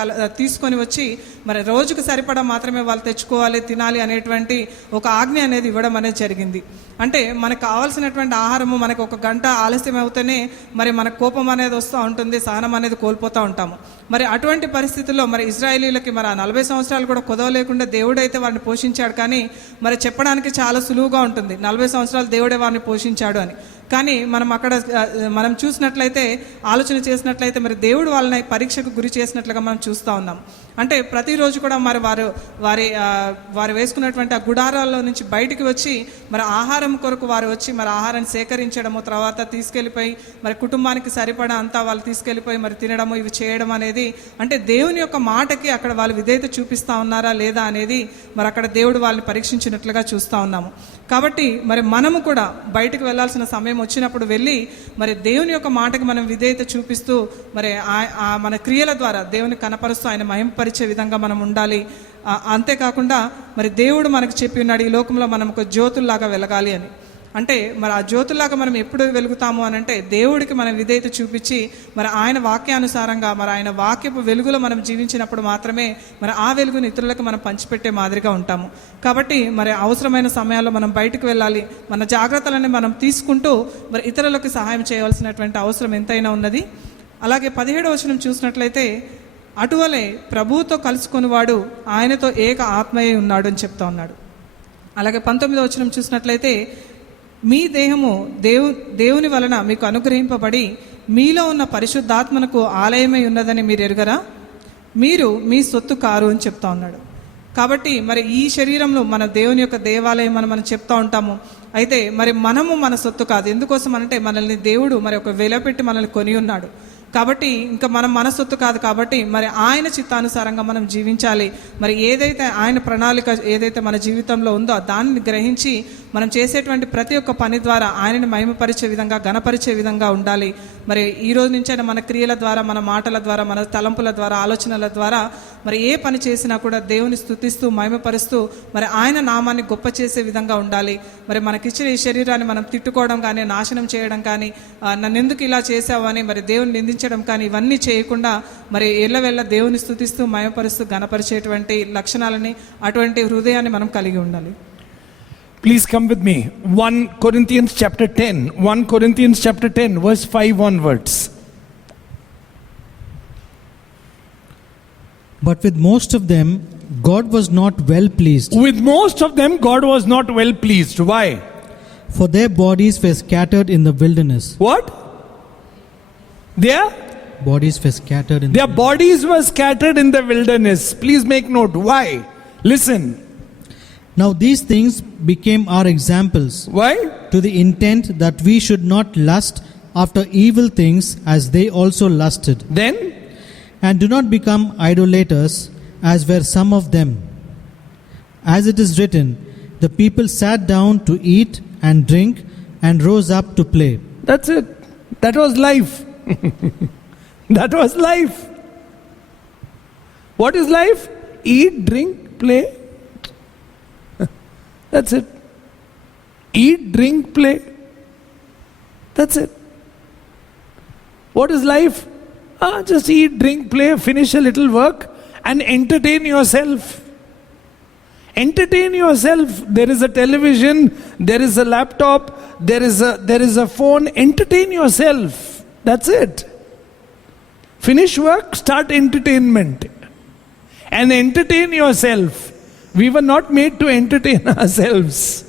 తీసుకొని వచ్చి మరి రోజుకు సరిపడా మాత్రమే వాళ్ళు తెచ్చుకోవాలి, తినాలి అనేటువంటి ఒక ఆజ్ఞ అనేది ఇవ్వడం అనేది జరిగింది. అంటే మనకు కావాల్సినటువంటి ఆహారము మనకు 1 గంట ఆలస్యం అవుతేనే మరి మనకు కోపం అనేది వస్తూ ఉంటుంది, సహనం అనేది కోల్పోతూ ఉంటాము. మరి అటువంటి పరిస్థితుల్లో మరి ఇశ్రాయేలీయులకి మరి 40 సంవత్సరాలు కూడా కొదవ లేకుండా దేవుడైతే వారిని పోషించాడు. కానీ మరి చెప్పడానికి చాలా సులువుగా ఉంటుంది, 40 సంవత్సరాలు దేవుడే వారిని పోషించాడు అని. కానీ మనం చూసినట్లయితే, ఆలోచన చేసినట్లయితే మరి దేవుడు వాళ్ళని పరీక్షకు గురి చేసినట్లుగా మనం చూస్తూ ఉన్నాం. అంటే ప్రతిరోజు కూడా మరి వారు వేసుకున్నటువంటి ఆ గుడారాల్లో నుంచి బయటికి వచ్చి మరి ఆహారం కొరకు వారు వచ్చి మరి ఆహారాన్ని సేకరించడము, తర్వాత తీసుకెళ్ళిపోయి మరి కుటుంబానికి సరిపడా అంతా వాళ్ళు తీసుకెళ్ళిపోయి మరి తినడము, ఇవి చేయడం అనేది, అంటే దేవుని యొక్క మాటకి అక్కడ వాళ్ళు విధేయత చూపిస్తూ ఉన్నారా లేదా అనేది మరి అక్కడ దేవుడు వాళ్ళని పరీక్షించినట్లుగా చూస్తూ ఉన్నాము. కాబట్టి మరి మనము కూడా బయటకు వెళ్ళాల్సిన సమయం వచ్చినప్పుడు వెళ్ళి మరి దేవుని యొక్క మాటకి మనం విధేయత చూపిస్తూ మరి మన క్రియల ద్వారా దేవుని కనపరుస్తూ ఆయన మహింపరిచే విధంగా మనం ఉండాలి. అంతేకాకుండా మరి దేవుడు మనకు చెప్పి ఉన్నాడు, ఈ లోకంలో మనం ఒక జ్యోతుల్లాగా వెలగాలి అని. అంటే మరి ఆ జ్యోతులాగా మనం ఎప్పుడు వెలుగుతాము అని అంటే దేవుడికి మనం విధేయత చూపించి మరి ఆయన వాక్యానుసారంగా మరి ఆయన వాక్యపు వెలుగులో మనం జీవించినప్పుడు మాత్రమే మరి ఆ వెలుగుని ఇతరులకు మనం పంచిపెట్టే మాదిరిగా ఉంటాము. కాబట్టి మరి అవసరమైన సమయాల్లో మనం బయటకు వెళ్ళాలి, మన జాగ్రత్తలని మనం తీసుకుంటూ మరి ఇతరులకు సహాయం చేయవలసినటువంటి అవసరం ఎంతైనా ఉన్నది. అలాగే 17వ వచనం చూసినట్లయితే అటువలే ప్రభువుతో కలుసుకునివాడు ఆయనతో ఏక ఆత్మయే ఉన్నాడు అని చెప్తా ఉన్నాడు. అలాగే 19వ వచనం చూసినట్లయితే మీ దేహము దేవుని వలన మీకు అనుగ్రహింపబడి మీలో ఉన్న పరిశుద్ధాత్మనకు ఆలయమై ఉన్నదని మీరు ఎరుగరా? మీరు మీ సొత్తు కారు అని చెప్తా ఉన్నాడు. కాబట్టి మరి ఈ శరీరంలో మన దేవుని యొక్క దేవాలయం అని మనం చెప్తా ఉంటాము. అయితే మరి మనము మన సొత్తు కాదు. ఎందుకోసం అంటే మనల్ని దేవుడు మరి ఒక వెల పెట్టి మనల్ని కొని ఉన్నాడు. కాబట్టి ఇంకా మనం మన సొత్తు కాదు. కాబట్టి మరి ఆయన చిత్తానుసారంగా మనం జీవించాలి. మరి ఏదైతే ఆయన ప్రణాళిక ఏదైతే మన జీవితంలో ఉందో దాన్ని గ్రహించి మనం చేసేటువంటి ప్రతి ఒక్క పని ద్వారా ఆయనని మహిమపరిచే విధంగా, ఘనపరిచే విధంగా ఉండాలి. మరి ఈ రోజు నుంచైనా మన క్రియల ద్వారా, మన మాటల ద్వారా, మన తలంపుల ద్వారా, ఆలోచనల ద్వారా మరి ఏ పని చేసినా కూడా దేవుని స్తుతిస్తూ మహిమపరుస్తూ మరి ఆయన నామాన్ని గొప్ప చేసే విధంగా ఉండాలి. మరి మనకిచ్చిన ఈ శరీరాన్ని మనం తిట్టుకోవడం కానీ, నాశనం చేయడం కానీ, నన్ను ఎందుకు ఇలా చేసావు అని మరి దేవుని నిందించడం కానీ ఇవన్నీ చేయకుండా మరి ఎల్లవెల్ల దేవుని స్తుతిస్తూ మహిమపరుస్తూ ఘనపరిచేటువంటి లక్షణాలని, అటువంటి హృదయాన్ని మనం కలిగి ఉండాలి. Please come with me. 1 Corinthians chapter 10. 1 Corinthians chapter 10 verse 5 onwards. But with most of them, God was not well pleased. With most of them, God was not well pleased. Why? For their bodies were scattered in the wilderness. What? Their Bodies were scattered in Their bodies were scattered in the wilderness. Please make note. Why? Listen. Now these things became our examples, Why? to the intent that we should not lust after evil things as they also lusted. Then, And do not become idolaters, as were some of them. As it is written, the people sat down to eat and drink and rose up to play. that's it. That was life. That was life. What is life? Eat, drink, play. That's it. Eat, drink, play. That's it. What is life? Just eat, drink, play, finish a little work and entertain yourself. Entertain yourself. There is a television, there is a laptop, there is a phone. Entertain yourself. That's it. Finish work, start entertainment. And entertain yourself. We were not made to entertain ourselves.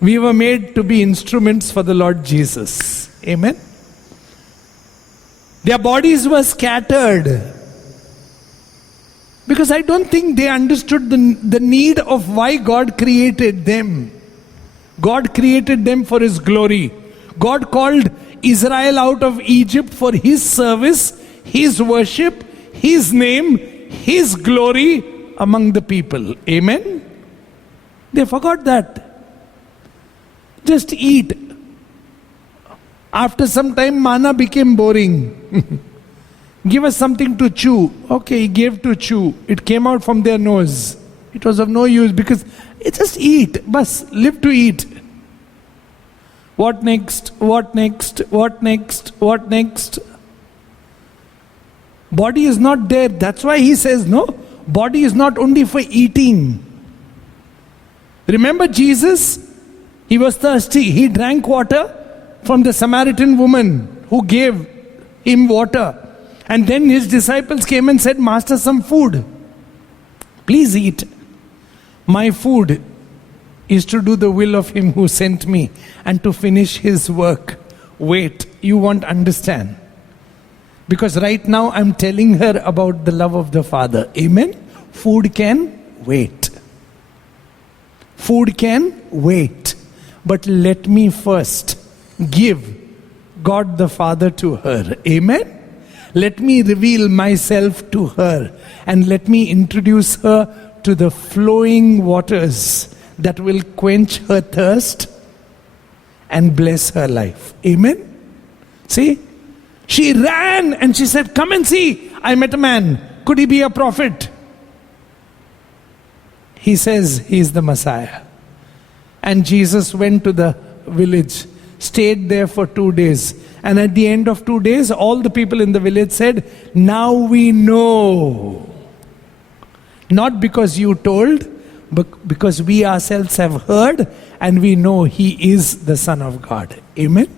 We were made to be instruments for the Lord Jesus. Amen. Their bodies were scattered. Because I don't think they understood the need of why God created them. God created them for His glory. God called Israel out of Egypt for His service, His worship, His name, His glory among the people. Amen? They forgot that. Just eat. After some time, manna became boring. Give us something to chew. Okay, He gave to chew. It came out from their nose. It was of no use because just eat. Bas, live to eat. What next? What next? What next? What next? Body is not there. That's why He says, no, body is not only for eating. Remember Jesus? He was thirsty. He drank water from the Samaritan woman who gave Him water. And then His disciples came and said, Master, some food. Please eat. My food is to do the will of Him who sent me and to finish His work. Wait, you won't understand. Because right now I'm telling her about the love of the Father. Amen? Food can wait. Food can wait. But let me first give God the Father to her. Amen? Let me reveal myself to her and let me introduce her to the flowing waters that will quench her thirst and bless her life. Amen? See? She ran and she said, come and see, I met a man. Could he be a prophet? He says he is the Messiah. And Jesus went to the village, stayed there for 2 days. And at the end of 2 days, all the people in the village said, "Now we know." Not because you told, but because we ourselves have heard and we know He is the Son of God. Amen?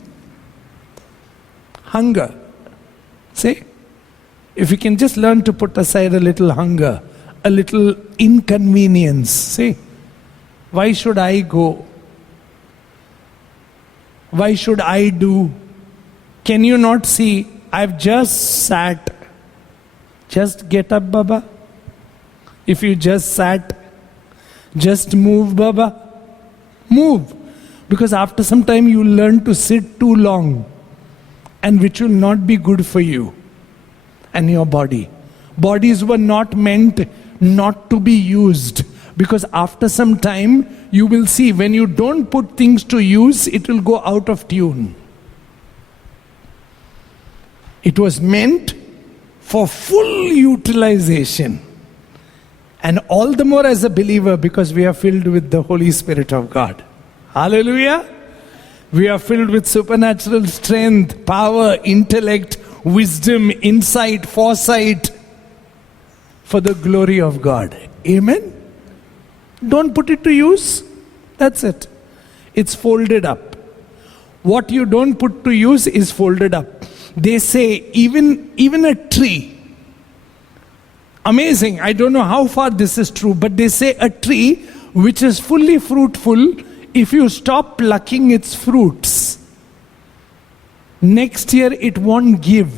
Hunger. See? If we can just learn to put aside a little hunger, a little inconvenience. See? Why should I go? Why should I do? Can you not see? I've just sat. Just get up, Baba. If you just sat, just move, Baba. Move. Because after some time you learn to sit too long, and which will not be good for you and your body. Bodies were not meant not to be used. Because after some time, you will see when you don't put things to use, it will go out of tune. It was meant for full utilization. And all the more as a believer, because we are filled with the Holy Spirit of God. Hallelujah! We are filled with supernatural strength, power, intellect, wisdom, insight, foresight for the glory of God. Amen? Don't put it to use. That's it. It's folded up. What you don't put to use is folded up. They say even a tree. Amazing. I don't know how far this is true, but they say a tree which is fully fruitful, if you stop plucking its fruits, next year it won't give.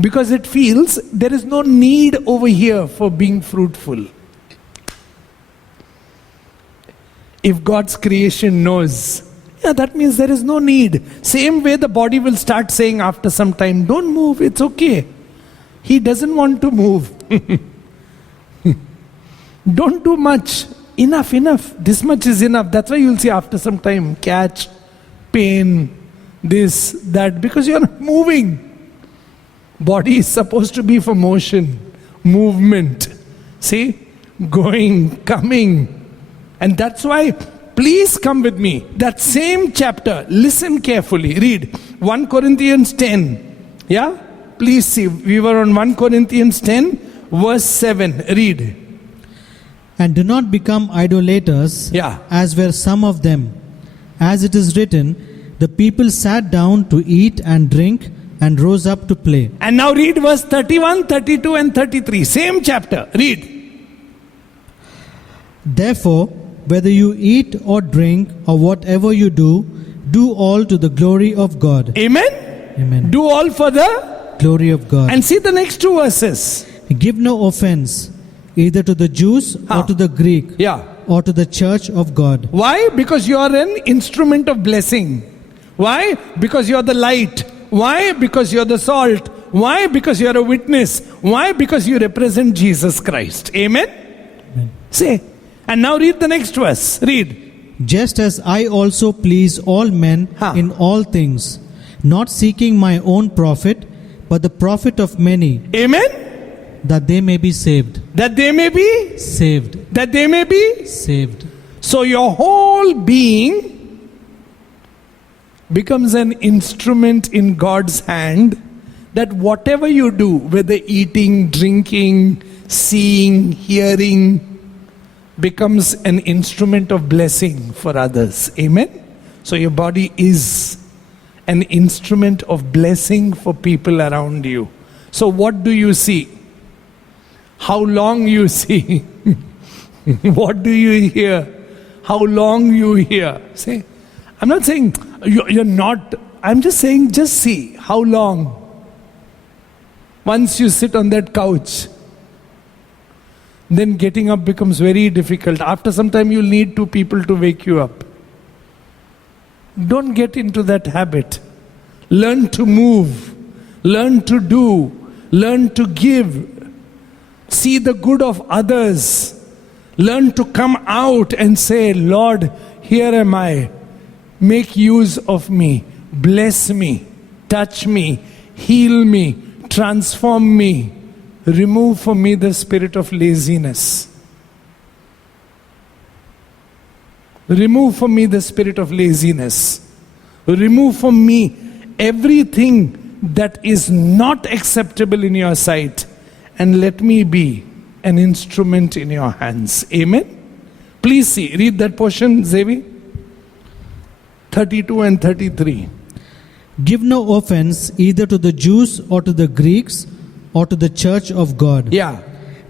Because it feels there is no need over here for being fruitful. If God's creation knows, that means there is no need. Same way the body will start saying after some time, don't move, it's okay. He doesn't want to move. Don't do much. Enough. This much is enough. That's why you'll see after some time, catch, pain, this, that, because you're not moving. Body is supposed to be for motion, movement. See? Going, coming. And that's why, please come with me. That same chapter, listen carefully. Read 1 Corinthians 10. Yeah? Please see. We were on 1 Corinthians 10, verse 7. Read. And do not become idolaters, as were some of them. As it is written, the people sat down to eat and drink and rose up to play. And now read verse 31, 32 and 33. Same chapter. Read. Therefore, whether you eat or drink or whatever you do all to the glory of God. Amen? Amen. Do all for the glory of God. And see the next two verses. Give no offense, either to the Jews or to the Greek, or to the church of God. Why? Because you are an instrument of blessing. Why? Because you are the light. Why? Because you are the salt. Why? Because you are a witness. Why? Because you represent Jesus Christ. Amen? Amen. Say. And now read the next verse. Read. Just as I also please all men in all things, not seeking my own profit, but the profit of many. Amen? That they may be saved. That they may be saved. That they may be saved. So your whole being becomes an instrument in God's hand, that whatever you do, whether eating, drinking, seeing, hearing, becomes an instrument of blessing for others. Amen? So your body is an instrument of blessing for people around you. So what do you see? How long you see? What do you hear? How long you hear? See? I'm not saying you're not. I'm just saying, just see how long. Once you sit on that couch, then getting up becomes very difficult. After some time, you'll need two people to wake you up. Don't get into that habit. Learn to move. Learn to do. Learn to give. See the good of others. Learn to come out and say, Lord, here am I. Make use of me. Bless me. Touch me. Heal me. Transform me. Remove from me the spirit of laziness. Remove from me the spirit of laziness. Remove from me everything that is not acceptable in your sight, and let me be an instrument in your hands. Amen. Please see, read that portion, Zevi. 32 and 33. Give no offense either to the Jews or to the Greeks or to the church of God. Yeah.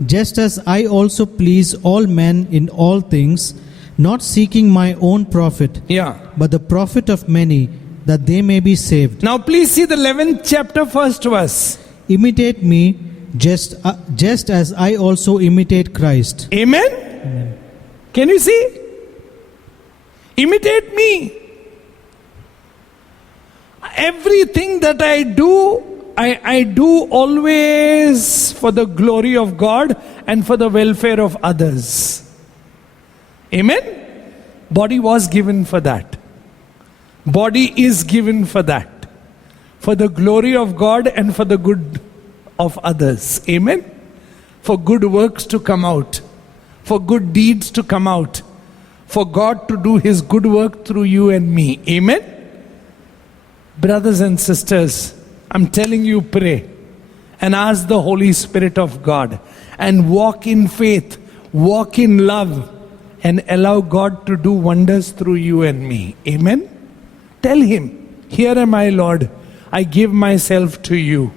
Just as I also please all men in all things, not seeking my own profit, Yeah. but the profit of many, that they may be saved. Now please see the 11th chapter, first verse. Imitate me, just as I also imitate Christ. Amen? Can you see? Imitate me. Everything that I do, I do always for the glory of God and for the welfare of others. Amen? Body was given for that. Body is given for that. For the glory of God and for the good of others. Amen? For good works to come out. For good deeds to come out. For God to do His good work through you and me. Amen? Brothers and sisters, I'm telling you, pray and ask the Holy Spirit of God and walk in faith, walk in love, and allow God to do wonders through you and me. Amen? Tell Him, here am I, Lord. I give myself to you.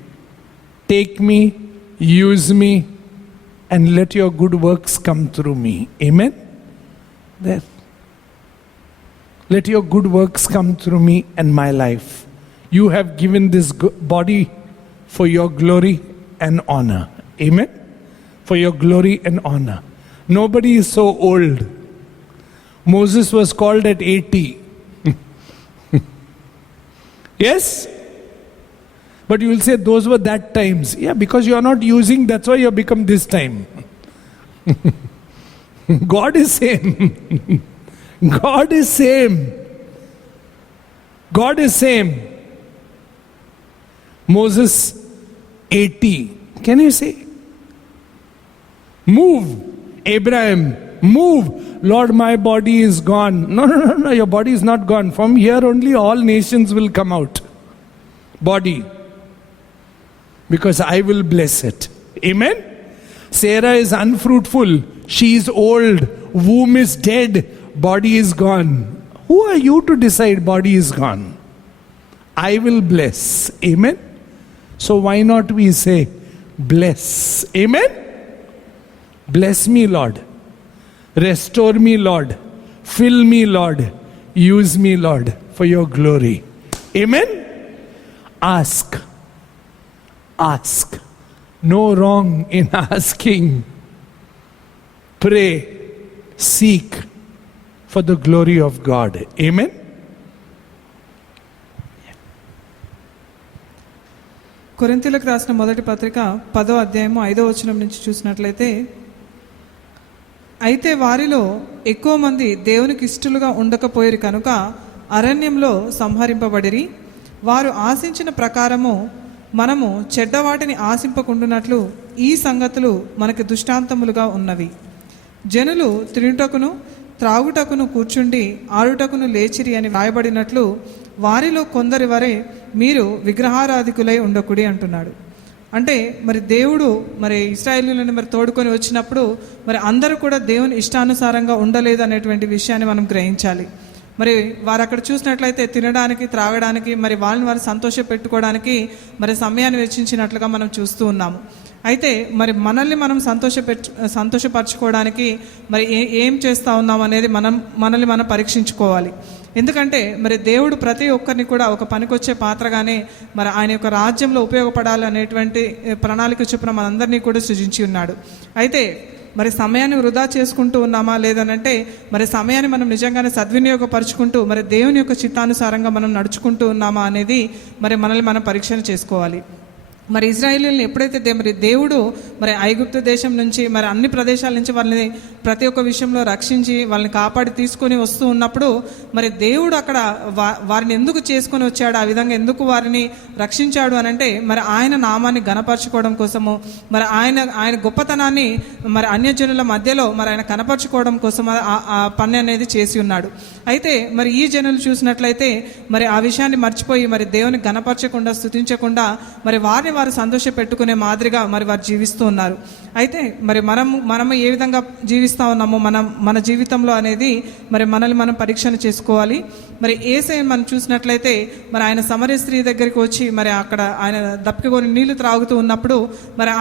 Take me, use me, and let your good works come through me. Amen? There. Let your good works come through me and my life. You have given this body for your glory and honor. Amen? For your glory and honor. Nobody is so old. Moses was called at 80. Yes? But you will say those were that times. Yeah, because you are not using, that's why you have become this time. God is same. God is same. God is same. Moses 80. Can you see? Move. Abraham, move. Lord, my body is gone. No, your body is not gone. From here only all nations will come out. Body. Because I will bless it. Amen? Sarah is unfruitful. She is old. Womb is dead. Body is gone. Who are you to decide body is gone? I will bless. Amen? So why not we say, bless. Amen? Bless me, Lord. Restore me, Lord. Fill me, Lord. Use me, Lord, for your glory. Amen? Ask. Ask. No wrong in asking. Pray. Seek for the glory of God. Amen? కొరింథీయులకు రాసిన మొదటి పత్రిక 10వ అధ్యాయము 5వ వచనం నుంచి చూసినట్లయితే, అయితే వారిలో ఎక్కువ మంది దేవునికి ఇష్టలుగా ఉండకపోయారు కనుక అరణ్యంలో సంహరింపబడిరి. వారు ఆశించిన ప్రకారము మనము చెడ్డవాటిని ఆశింపకుండునట్లు ఈ సంగతులు మనకి దృష్టాంతములుగా ఉన్నవి. జనులు తినుటకును త్రాగుటకును కూర్చుండి ఆడుటకును లేచిరి అని వ్రాయబడినట్లు వారిలో కొందరి వరే మీరు విగ్రహారాధికులై ఉండకుడి అంటున్నాడు. అంటే మరి దేవుడు మరి ఇశ్రాయేలీయులను మరి తోడుకొని వచ్చినప్పుడు మరి అందరూ కూడా దేవుని ఇష్టానుసారంగా ఉండలేదు అనేటువంటి విషయాన్ని మనం గ్రహించాలి. మరి వారు అక్కడ చూసినట్లయితే తినడానికి త్రాగడానికి మరి వాళ్ళని వారు సంతోష పెట్టుకోవడానికి మరి సమయాన్ని వెచ్చించినట్లుగా మనం చూస్తూ ఉన్నాము. అయితే మరి మనల్ని మనం సంతోషపరచుకోవడానికి మరి ఏం చేస్తూ ఉన్నాం అనేది మనల్ని మనం పరీక్షించుకోవాలి. ఎందుకంటే మరి దేవుడు ప్రతి ఒక్కరిని కూడా ఒక పనికొచ్చే పాత్రగానే మరి ఆయన యొక్క రాజ్యంలో ఉపయోగపడాలి అనేటువంటి ప్రణాళిక చొప్పున మనందరినీ కూడా సృజించి ఉన్నాడు. అయితే మరి సమయాన్ని వృధా చేసుకుంటూ ఉన్నామా లేదనంటే మరి సమయాన్ని మనం నిజంగానే సద్వినియోగపరుచుకుంటూ మరి దేవుని యొక్క చిత్తానుసారంగా మనం నడుచుకుంటూ ఉన్నామా అనేది మరి మనల్ని మనం పరీక్షణ చేసుకోవాలి. మరి ఇజ్రాయేలీయులను ఎప్పుడైతే మరి దేవుడు మరి ఐగుప్తు దేశం నుంచి మరి అన్ని ప్రదేశాల నుంచి వాళ్ళని ప్రతి ఒక్క విషయంలో రక్షించి వాళ్ళని కాపాడి తీసుకొని వస్తూ ఉన్నప్పుడు మరి దేవుడు అక్కడ వారిని ఎందుకు చేసుకొని వచ్చాడు, ఆ విధంగా ఎందుకు వారిని రక్షించాడు అని అంటే మరి ఆయన నామాన్ని గణపరచుకోవడం కోసము, మరి ఆయన గొప్పతనాన్ని మరి అన్యజనుల మధ్యలో మరి ఆయన కనపరచుకోవడం కోసం ఆ పని అనేది చేసి ఉన్నాడు. అయితే మరి ఈ జనులు చూసినట్లయితే మరి ఆ విషయాన్ని మర్చిపోయి మరి దేవుని గణపరచకుండా స్తుతించకుండా మరి వారిని వారు సంతోష పెట్టుకునే మాదిరిగా మరి వారు జీవిస్తూ ఉన్నారు. అయితే మరి మనము ఏ విధంగా జీవిస్తూ ఉన్నామో మన జీవితంలో అనేది మరి మనల్ని మనం పరీక్షణ చేసుకోవాలి. మరి యేసయ్య మనం చూసినట్లయితే మరి ఆయన సమరయ స్త్రీ దగ్గరికి వచ్చి మరి అక్కడ ఆయన దప్పికొని నీళ్లు త్రాగుతూ ఉన్నప్పుడు మరి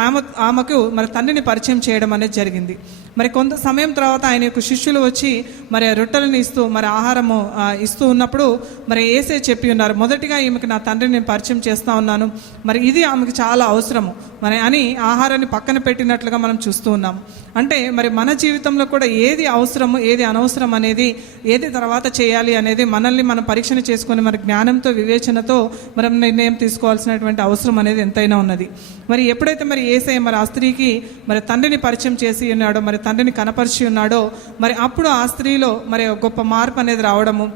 ఆమెకు మరి తండ్రిని పరిచయం చేయడం అనేది జరిగింది. మరి కొంత సమయం తర్వాత ఆయన యొక్క శిష్యులు వచ్చి మరి రొట్టెలను ఇస్తూ మరి ఆహారము ఇస్తూ ఉన్నప్పుడు మరి యేసయ్య చెప్పి ఉన్నారు, మొదటిగా ఈమెకు నా తండ్రిని నేను పరిచయం చేస్తూ ఉన్నాను, మరి ఇది ఆమెకు చాలా అవసరము మరి అని ఆహారాన్ని పక్కన పెట్టినట్లుగా మనం చూస్తూ ఉన్నాము. అంటే మరి మన జీవితంలో కూడా ఏది అవసరము ఏది అనవసరం అనేది, ఏది తర్వాత చేయాలి అనేది మనల్ని మనం పరీక్షణ చేసుకొని మరి జ్ఞానంతో వివేచనతో మనం నిర్ణయం తీసుకోవాల్సినటువంటి అవసరం అనేది ఎంతైనా ఉన్నది. మరి ఎప్పుడైతే మరి యేసయ్య మరి ఆ స్త్రీకి మరి తండ్రిని పరిచయం చేసి ఉన్నాడో, మరి తండ్రిని కనపరిచి ఉన్నాడో, మరి అప్పుడు ఆ స్త్రీలో మరి గొప్ప మార్పు అనేది రావడము.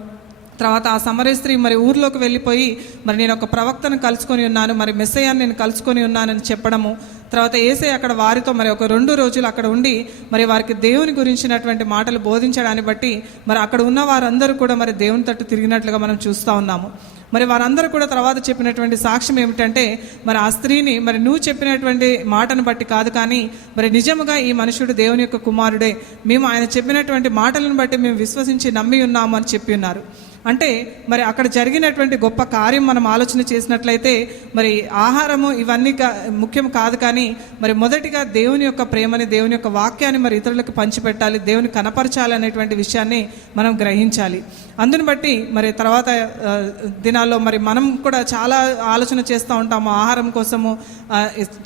తర్వాత ఆ సమరయ స్త్రీ మరి ఊర్లోకి వెళ్ళిపోయి మరి నేను ఒక ప్రవక్తను కలుసుకొని ఉన్నాను, మరి మెస్సయ్యాన్ని నేను కలుసుకొని ఉన్నానని చెప్పడము. తర్వాత యేసయ్య అక్కడ వారితో మరి ఒక 2 రోజులు అక్కడ ఉండి మరి వారికి దేవుని గురించినటువంటి మాటలు బోధించడాన్ని బట్టి మరి అక్కడ ఉన్న వారందరూ కూడా మరి దేవుని తట్టు తిరిగినట్లుగా మనం చూస్తూ ఉన్నాము. మరి వారందరూ కూడా తర్వాత చెప్పినటువంటి సాక్ష్యం ఏమిటంటే మరి ఆ స్త్రీని మరి నువ్వు చెప్పినటువంటి మాటను బట్టి కాదు, కానీ మరి నిజముగా ఈ మనుషుడు దేవుని యొక్క కుమారుడే, మేము ఆయన చెప్పినటువంటి మాటలను బట్టి మేము విశ్వసించి నమ్మి ఉన్నాము అని చెప్పి ఉన్నారు. అంటే మరి అక్కడ జరిగినటువంటి గొప్ప కార్యం మనం ఆలోచన చేసినట్లయితే మరి ఆహారము ఇవన్నీ ముఖ్యం కాదు, కానీ మరి మొదటిగా దేవుని యొక్క ప్రేమని, దేవుని యొక్క వాక్యాన్ని మరి ఇతరులకు పంచిపెట్టాలి, దేవుని కనపరచాలి అనేటువంటి విషయాన్ని మనం గ్రహించాలి. అందుని బట్టి మరి తర్వాత దినాల్లో మరి మనం కూడా చాలా ఆలోచన చేస్తూ ఉంటాము, ఆహారం కోసము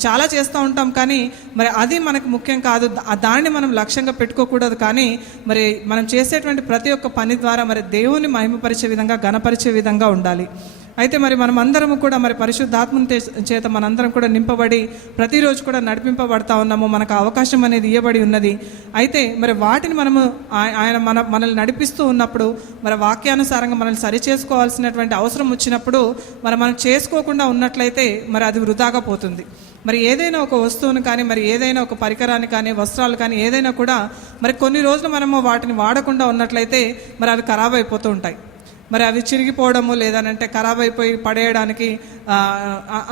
చాలా చేస్తూ ఉంటాం, కానీ మరి అది మనకు ముఖ్యం కాదు, దాన్ని మనం లక్ష్యంగా పెట్టుకోకూడదు. కానీ మరి మనం చేసేటువంటి ప్రతి ఒక్క పని ద్వారా మరి దేవుని మహిమపరిచే విధంగా, ఘనపరిచే విధంగా ఉండాలి. అయితే మరి మనం అందరము కూడా మరి పరిశుద్ధాత్మని చేత మనందరం కూడా నింపబడి ప్రతిరోజు కూడా నడిపింపబడతా ఉన్నాము, మనకు అవకాశం అనేది ఇవ్వబడి ఉన్నది. అయితే మరి వాటిని మనము ఆయన మనల్ని నడిపిస్తూ ఉన్నప్పుడు మరి వాక్యానుసారంగా మనల్ని సరిచేసుకోవాల్సినటువంటి అవసరం వచ్చినప్పుడు మరి మనం చేసుకోకుండా ఉన్నట్లయితే మరి అది వృధాగా పోతుంది. మరి ఏదైనా ఒక వస్తువును కానీ, మరి ఏదైనా ఒక పరికరాన్ని కానీ, వస్త్రాలు కానీ ఏదైనా కూడా మరి కొన్ని రోజులు మనము వాటిని వాడకుండా ఉన్నట్లయితే మరి అవి ఖరాబ్ అయిపోతూ ఉంటాయి. మరి అవి చిరిగిపోవడము, లేదనంటే ఖరాబ్ అయిపోయి పడేయడానికి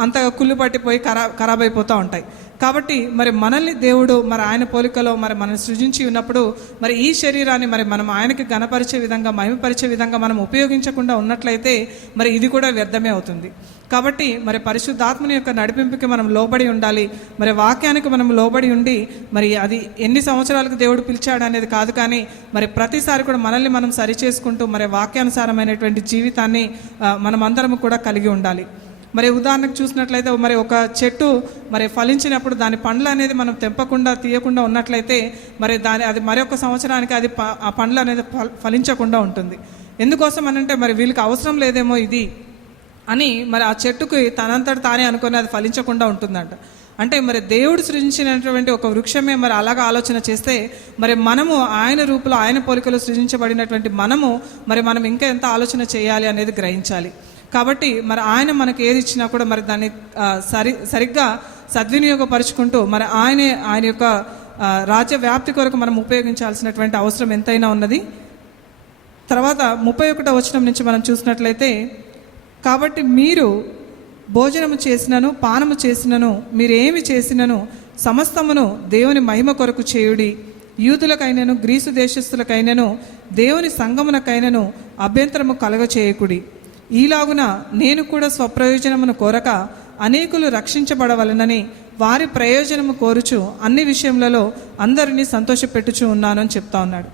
అంతగా కుళ్ళు పట్టిపోయి ఖరాబ్ అయిపోతూ ఉంటాయి. కాబట్టి మరి మనల్ని దేవుడు మరి ఆయన పోలికలో మరి మనం సృజించి ఉన్నప్పుడు మరి ఈ శరీరాన్ని మరి మనం ఆయనకి ఘనపరిచే విధంగా, మహిమపరిచే విధంగా మనం ఉపయోగించకుండా ఉన్నట్లయితే మరి ఇది కూడా వ్యర్థమే అవుతుంది. కాబట్టి మరి పరిశుద్ధాత్మని యొక్క నడిపింపుకి మనం లోబడి ఉండాలి. మరి వాక్యానికి మనం లోబడి ఉండి మరి అది ఎన్ని సంవత్సరాలకు దేవుడు పిలిచాడు అనేది కాదు, కానీ మరి ప్రతిసారి కూడా మనల్ని మనం సరిచేసుకుంటూ మరి వాక్యానుసారమైనటువంటి జీవితాన్ని మనం అందరం కూడా కలిగి ఉండాలి. మరి ఉదాహరణకు చూసినట్లయితే మరి ఒక చెట్టు మరి ఫలించినప్పుడు దాని పండ్లు అనేది మనం తెంపకుండా తీయకుండా ఉన్నట్లయితే మరి అది మరొక సంవత్సరానికి అది ఆ పండ్లు అనేది ఫలించకుండా ఉంటుంది. ఎందుకోసం అనంటే మరి వీళ్ళకి అవసరం లేదేమో ఇది అని మరి ఆ చెట్టుకి తనంతట తానే అనుకుని అది ఫలించకుండా ఉంటుందంట. అంటే మరి దేవుడు సృజించినటువంటి ఒక వృక్షమే మరి అలాగా ఆలోచన చేస్తే మరి మనము ఆయన రూపంలో, ఆయన పోలికలో సృజించబడినటువంటి మనం ఇంకా ఎంత ఆలోచన చేయాలి అనేది గ్రహించాలి. కాబట్టి మరి ఆయన మనకు ఏది ఇచ్చినా కూడా మరి దాన్ని సరిగ్గా సద్వినియోగపరుచుకుంటూ మరి ఆయన యొక్క రాజ్య వ్యాప్తి కొరకు మనం ఉపయోగించాల్సినటువంటి అవసరం ఎంతైనా ఉన్నది. తర్వాత 31వ వచనం నుంచి మనం చూసినట్లయితే, కాబట్టి మీరు భోజనము చేసినను పానము చేసినను మీరేమి చేసినను సమస్తమును దేవుని మహిమ కొరకు చేయుడి. యూదులకైనను గ్రీసు దేశస్థులకైనను దేవుని సంగమునకైనను అభ్యంతరము కలగచేయకుడి. ఈలాగున నేను కూడా స్వప్రయోజనమును కోరక అనేకులు రక్షించబడవలనని వారి ప్రయోజనము కోరుచు అన్ని విషయములలో అందరినీ సంతోషపెట్టుచు ఉన్నాను అని చెప్తా ఉన్నాడు.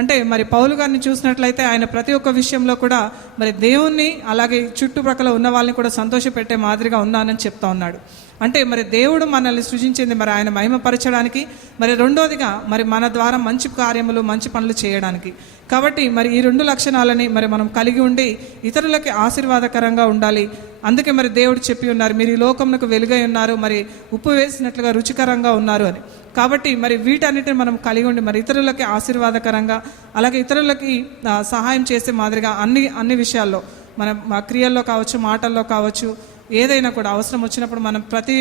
అంటే మరి పౌలు గారిని చూసినట్లయితే ఆయన ప్రతి ఒక్క విషయంలో కూడా మరి దేవుణ్ణి అలాగే చుట్టుప్రక్కల ఉన్న వాళ్ళని కూడా సంతోషపెట్టే మాదిరిగా ఉన్నానని చెప్తా ఉన్నాడు. అంటే మరి దేవుడు మనల్ని సృజించింది మరి ఆయన మహిమపరచడానికి, మరి రెండోదిగా మరి మన ద్వారా మంచి కార్యములు మంచి పనులు చేయడానికి. కాబట్టి మరి ఈ 2 లక్షణాలని మరి మనం కలిగి ఉండి ఇతరులకి ఆశీర్వాదకరంగా ఉండాలి. అందుకే మరి దేవుడు చెప్పి ఉన్నారు, మీరు ఈ లోకమునకు వెలుగై ఉన్నారు, మరి ఉప్పు వేసినట్లుగా రుచికరంగా ఉన్నారు అని. కాబట్టి మరి వీటన్నిటిని మనం కలిగి ఉండి మరి ఇతరులకి ఆశీర్వాదకరంగా, అలాగే ఇతరులకి సహాయం చేసే మాదిరిగా అన్ని విషయాల్లో మనం క్రియల్లో కావచ్చు, మాటల్లో కావచ్చు, ఏదైనా కూడా అవసరం వచ్చినప్పుడు మనం ప్రతి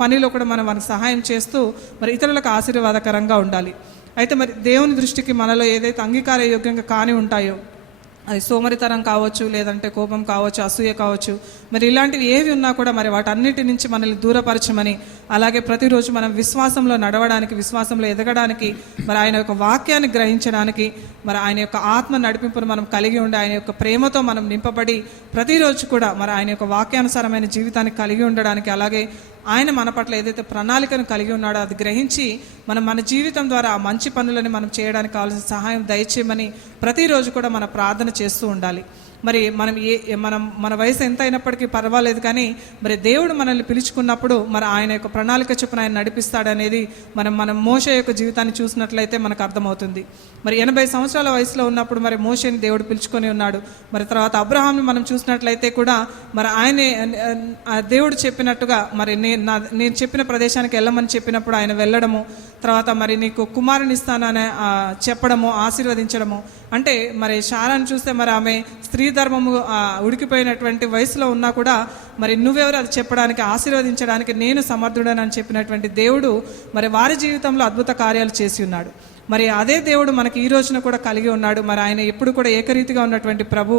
పనిలో కూడా మనం మనకు సహాయం చేస్తూ మరి ఇతరులకు ఆశీర్వాదకరంగా ఉండాలి. అయితే మరి దేవుని దృష్టికి మనలో ఏదైతే అంగీకారయోగ్యంగా కాని ఉంటాయో, అది సోమరితనం కావచ్చు, లేదంటే కోపం కావచ్చు, అసూయ కావచ్చు, మరి ఇలాంటివి ఏవి ఉన్నా కూడా మరి వాటన్నిటి నుంచి మనల్ని దూరపరచమని, అలాగే ప్రతిరోజు మనం విశ్వాసంలో నడవడానికి, విశ్వాసంలో ఎదగడానికి, మరి ఆయన యొక్క వాక్యాన్ని గ్రహించడానికి, మరి ఆయన యొక్క ఆత్మ నడిపింపును మనం కలిగి ఉండి ఆయన యొక్క ప్రేమతో మనం నింపబడి ప్రతిరోజు కూడా మరి ఆయన యొక్క వాక్యానుసారమైన జీవితాన్ని కలిగి ఉండడానికి, అలాగే ఆయన మన పట్ల ఏదైతే ప్రణాళికను కలిగి ఉన్నాడో అది గ్రహించి మనం మన జీవితం ద్వారా ఆ మంచి పనులని మనం చేయడానికి కావాల్సిన సహాయం దయచేయమని ప్రతిరోజు కూడా మన ప్రార్థన చేస్తూ ఉండాలి. మరి మన వయసు ఎంత అయినప్పటికీ పర్వాలేదు, కానీ మరి దేవుడు మనల్ని పిలుచుకున్నప్పుడు మరి ఆయన యొక్క ప్రణాళిక చొప్పున ఆయన నడిపిస్తాడనేది మనం మోషే యొక్క జీవితాన్ని చూసినట్లయితే మనకు అర్థమవుతుంది. మరి 80 సంవత్సరాల వయసులో ఉన్నప్పుడు మరి మోషేని దేవుడు పిలుచుకొని ఉన్నాడు. మరి తర్వాత అబ్రహాంని మనం చూసినట్లయితే కూడా మరి ఆయనే దేవుడు చెప్పినట్టుగా మరి నేను చెప్పిన ప్రదేశానికి వెళ్ళమని చెప్పినప్పుడు ఆయన వెళ్ళడము, తర్వాత మరి నీకు కుమారుని ఇస్తానని చెప్పడము, ఆశీర్వదించడము. అంటే మరి శారాను చూస్తే మరి ఆమె స్త్రీ ధర్మము ఉడికిపోయినటువంటి వయసులో ఉన్నా కూడా మరి నువ్వెవరు అది చెప్పడానికి, ఆశీర్వదించడానికి నేను సమర్థుడని చెప్పినటువంటి దేవుడు మరి వారి జీవితంలో అద్భుత కార్యాలు చేసి ఉన్నాడు. మరి అదే దేవుడు మనకి ఈ రోజున కూడా కలిగి ఉన్నాడు. మరి ఆయన ఎప్పుడు కూడా ఏకరీతిగా ఉన్నటువంటి ప్రభు,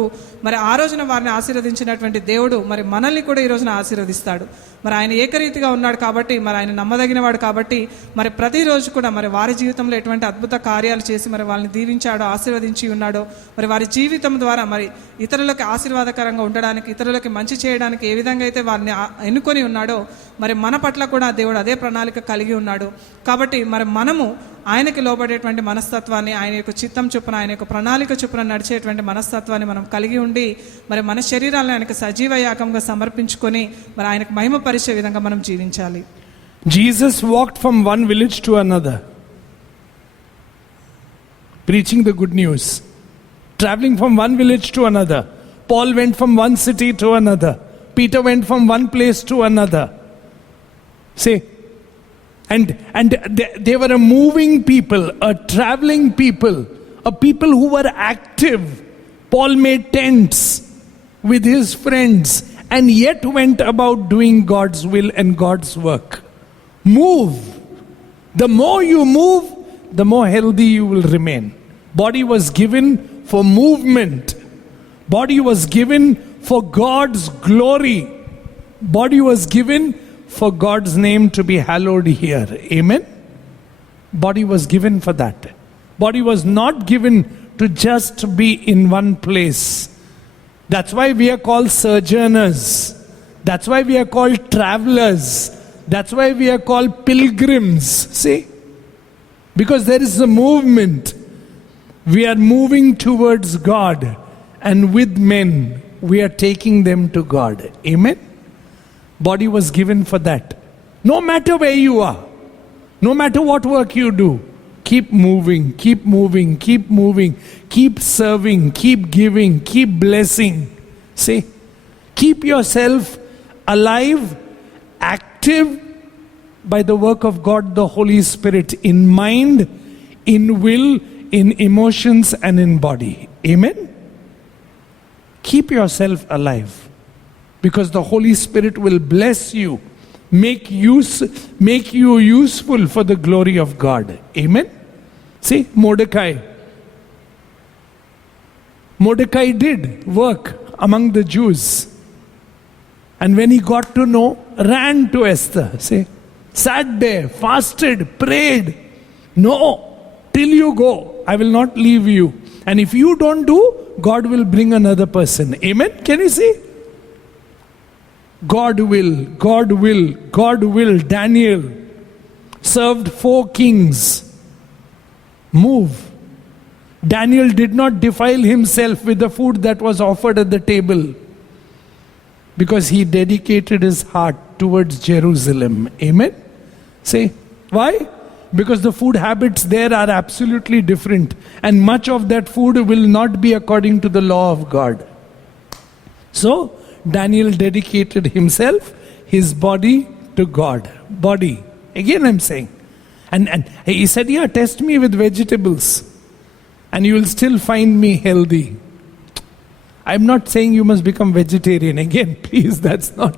మరి ఆ రోజున వారిని ఆశీర్వదించినటువంటి దేవుడు మరి మనల్ని కూడా ఈ రోజున ఆశీర్వదిస్తాడు. మరి ఆయన ఏకరీతిగా ఉన్నాడు కాబట్టి, మరి ఆయన నమ్మదగినవాడు కాబట్టి, మరి ప్రతిరోజు కూడా మరి వారి జీవితంలో ఎటువంటి అద్భుత కార్యాలు చేసి మరి వాళ్ళని దీవించాడో, ఆశీర్వదించి ఉన్నాడో, మరి వారి జీవితం ద్వారా మరి ఇతరులకు ఆశీర్వాదకరంగా ఉండడానికి, ఇతరులకి మంచి చేయడానికి ఏ విధంగా అయితే వారిని ఎన్నుకొని ఉన్నాడో మరి మన పట్ల కూడా దేవుడు అదే ప్రణాళిక కలిగి ఉన్నాడు. కాబట్టి మరి మనము ఆయనకి లోబడేటువంటి మనస్తత్వాన్ని, ఆయన యొక్క చిత్తం చొప్పున, ఆయన యొక్క ప్రణాళిక చొప్పున నడిచేటువంటి మనస్తత్వాన్ని మనం కలిగి ఉండి మరి మన శరీరాలను ఆయనకు సజీవ యాగంగా సమర్పించుకొని మరి ఆయనకు మహిమపరిచే విధంగా మనం జీవించాలి. Jesus walked from one village to another, preaching the good news, traveling from one village to another. Paul went from one city to another. Peter went from one place to another. See, and they were a moving people, a traveling people, a people who were active. Paul made tents with his friends and yet went about doing God's will and God's work. Move. The more you move, the more healthy you will remain. Body was given for movement. Body was given for God's glory. Body was given for God's name to be hallowed here. Amen? Body was given for that. Body was not given to just be in one place. That's why we are called sojourners. That's why we are called travelers. That's why we are called pilgrims. See? Because there is a movement. We are moving towards God, and with men we are taking them to God. Amen? Body was given for that. No matter where you are, no matter what work you do, keep moving, keep moving, keep moving, keep serving, keep giving, keep blessing. See, keep yourself alive, active by the work of God, the Holy Spirit, in mind, in will, in emotions, and in body. Amen? Keep yourself alive, because the Holy Spirit will bless you, make you useful for the glory of God. Amen? See, Mordecai did work among the Jews, and when he got to know, ran to Esther. See, sat there, fasted, prayed. No, till you go, I will not leave you. And if you don't do, God will bring another person. Amen? Can you see? God will, God will, God will. Daniel served 4 kings. Move. Daniel did not defile himself with the food that was offered at the table, because he dedicated his heart towards Jerusalem. Amen? Say, why? Because the food habits there are absolutely different. And much of that food will not be according to the law of God. So, Daniel dedicated himself, his body to God. Body. Again I'm saying. And he said, yeah, test me with vegetables. And you will still find me healthy. I'm not saying you must become vegetarian. Again, please, that's not.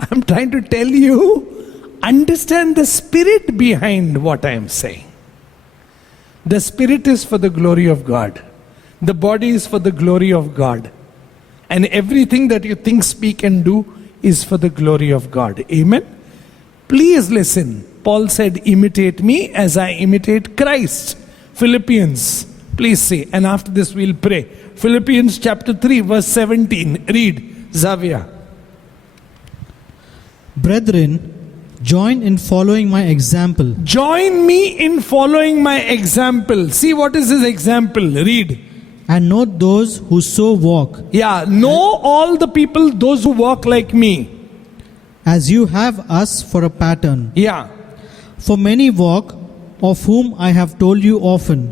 I'm trying to tell you, understand the spirit behind what I am saying. The spirit is for the glory of God. The body is for the glory of God. And everything that you think, speak, and do is for the glory of God. Amen? Please listen. Paul said, imitate me as I imitate Christ. Philippians, please see. And after this we'll pray. Philippians chapter 3 verse 17. Read, Xavier. Brethren, join in following my example. Join me in following my example. See what is his example. Read. And note those who so walk, Yeah, know all the people, those who walk like me. as you have us for a pattern. Yeah. For many walk, of whom I have told you often,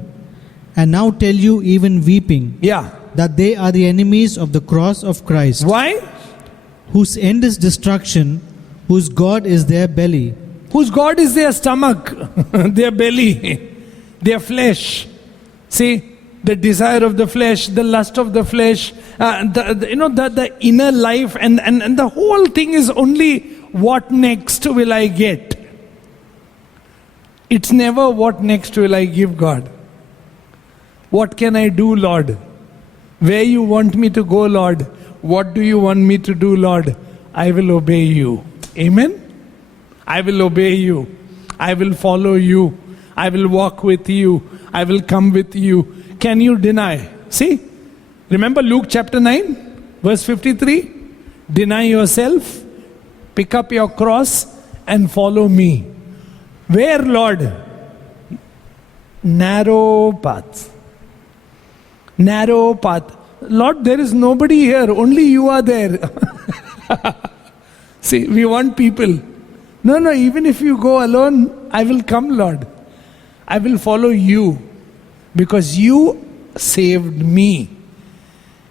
and now tell you even weeping, Yeah. that they are the enemies of the cross of Christ, Why? whose end is destruction, whose God is their belly, Whose God is their stomach, their belly, their flesh. See, the desire of the flesh, the lust of the flesh, the inner life, and the whole thing is only what next will I get. It's never what next will I give God. What can I do, Lord? Where you want me to go, Lord? What do you want me to do, Lord? I will obey you. Amen? I will obey you. I will follow you. I will walk with you. I will come with you. Can you deny? See? Remember Luke chapter 9, verse 53? Deny yourself, pick up your cross, and follow me. Where, Lord? Narrow path. Narrow path. Lord, there is nobody here. Only you are there. See, we want people. No, even if you go alone, I will come, Lord. I will follow you. Because you saved me.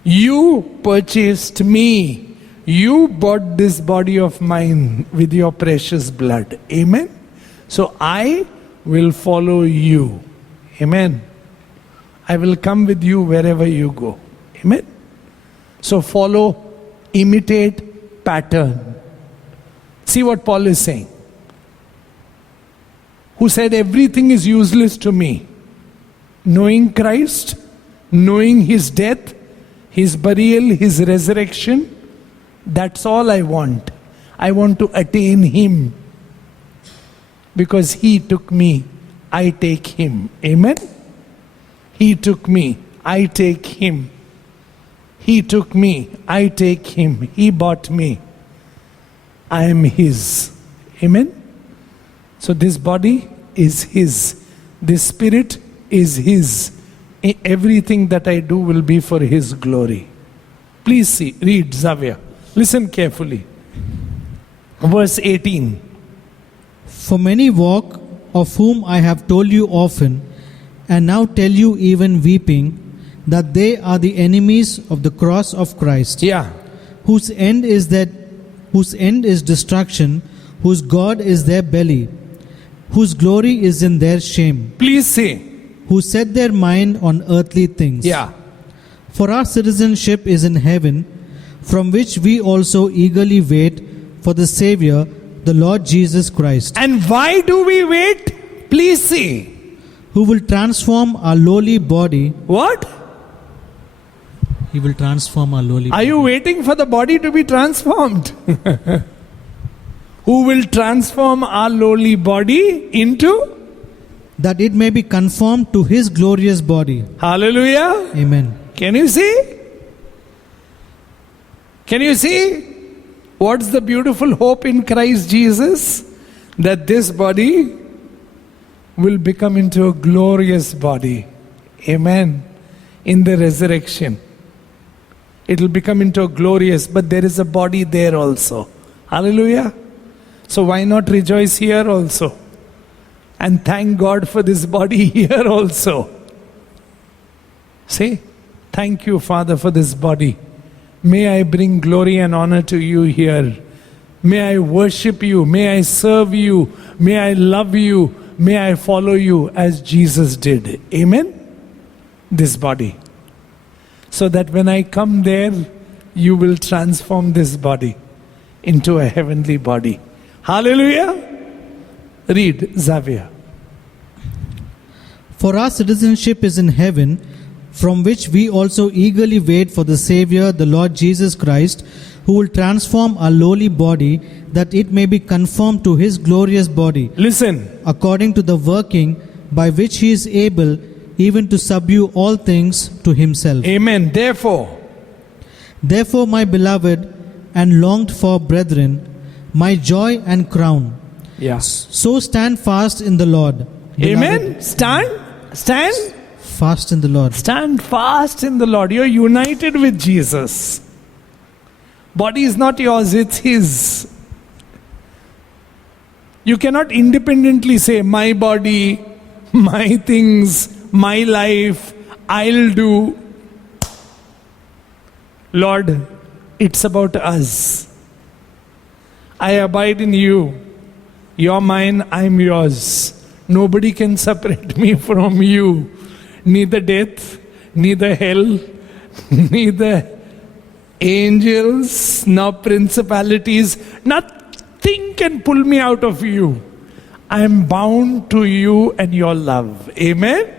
You purchased me. You bought this body of mine with your precious blood. Amen? So I will follow you. Amen? I will come with you wherever you go. Amen? So follow, imitate, pattern. See what Paul is saying. Who said everything is useless to me. Knowing Christ, knowing His death, His burial, His resurrection, that's all I want. I want to attain Him. Because He took me, I take Him. Amen? He took me, I take Him. He took me, I take Him. He bought me. I am His. Amen? So this body is His. This spirit is His. Everything that I do will be for His glory. Please see, read Xavier. Listen carefully. Verse 18. For many walk, of whom I have told you often, and now tell you even weeping, that they are the enemies of the cross of Christ, Yeah. whose end is destruction, whose God is their belly, whose glory is in their shame, Please say. who set their mind on earthly things. Yeah. For our citizenship is in heaven, from which we also eagerly wait for the Savior, the Lord Jesus Christ, And why do we wait? Please see. who will transform our lowly body. What? He will transform our lowly Are you waiting for the body to be transformed? Who will transform our lowly body into? that it may be conformed to His glorious body. Hallelujah. Amen. Can you see? Can you see? What's the beautiful hope in Christ Jesus? That this body will become into a glorious body. Amen. In the resurrection. It will become into a glorious, but there is a body there also. Hallelujah. So why not rejoice here also? And thank God for this body here also. Say, thank you, Father, for this body. May I bring glory and honor to you here. May I worship you. May I serve you. May I love you. May I follow you as Jesus did. Amen? This body. So that when I come there, you will transform this body into a heavenly body. Hallelujah. Read, Xavier. For our citizenship is in heaven, from which we also eagerly wait for the Savior, the Lord Jesus Christ, who will transform our lowly body, that it may be conformed to his glorious body, Listen. according to the working by which he is able even to subdue all things to himself. Amen. Therefore, my beloved and longed for brethren, my joy and crown, Yeah. so stand fast in the Lord. Amen. Beloved, Stand fast in the Lord. Stand fast in the Lord. You're united with Jesus. Body is not yours, it's his. You cannot independently say, my body, my things, my life, I'll do. Lord, it's about us. I abide in you. You're mine, I'm yours. Nobody can separate me from you. Neither death, neither hell, neither angels, nor principalities. Nothing can pull me out of you. I am bound to you and your love. Amen?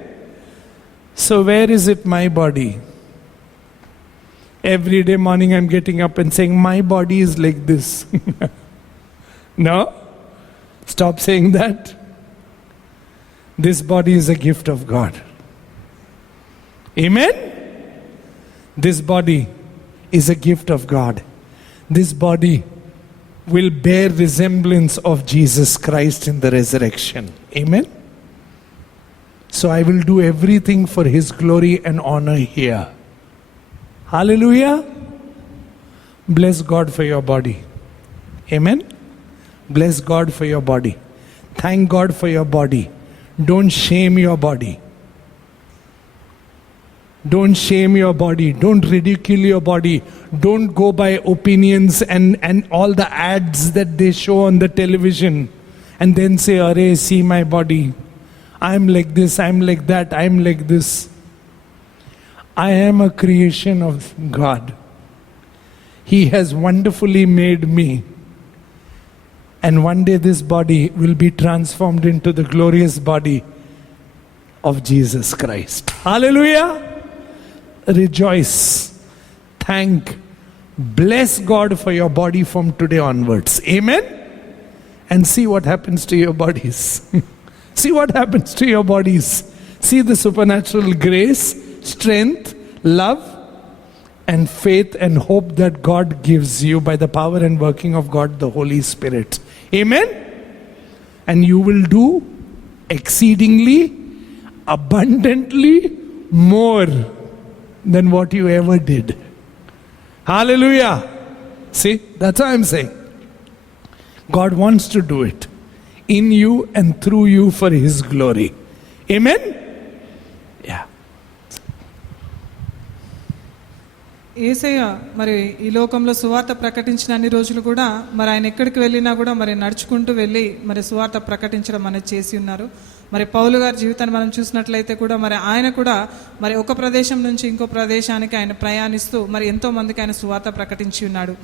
So where is it, my body? Every day morning I'm getting up and saying, my body is like this. No? Stop saying that. This body is a gift of God. Amen? This body is a gift of God. This body will bear resemblance of Jesus Christ in the resurrection. Amen? So I will do everything for his glory and honor here. Hallelujah. Bless God for your body. Amen? Bless God for your body. Thank God for your body. Don't shame your body. Don't shame your body. Don't ridicule your body. Don't go by opinions and all the ads that they show on the television and then say, "Arey, see my body. I'm like this, I'm like that, I'm like this." I am a creation of God. He has wonderfully made me. And one day this body will be transformed into the glorious body of Jesus Christ. Hallelujah. Rejoice. Thank. Bless God for your body from today onwards. Amen. And see what happens to your bodies. See what happens to your bodies. See the supernatural grace, strength, love, and faith and hope that God gives you by the power and working of God, the Holy Spirit. Amen? And you will do exceedingly, abundantly more than what you ever did. Hallelujah. See, that's what I'm saying. God wants to do it in you and through you for his glory. Amen? Yeah. యేసయ్య మరి ఈ లోకంలో సువార్త ప్రకటించిన అన్ని రోజులు కూడా మరి ఆయన ఎక్కడికి వెళ్ళినా కూడా మరి నడుచుకుంటూ వెళ్ళి మరి సువార్త ప్రకటించడం అనేది చేసి ఉన్నారు. మరి పౌలు గారి జీవితాన్ని మనం చూసినట్లయితే కూడా మరి ఆయన కూడా మరి ఒక ప్రదేశం నుంచి ఇంకో ప్రదేశానికి ఆయన ప్రయాణిస్తూ మరి ఎంతో మందికి ఆయన సువార్త ప్రకటించి ఉన్నాడు.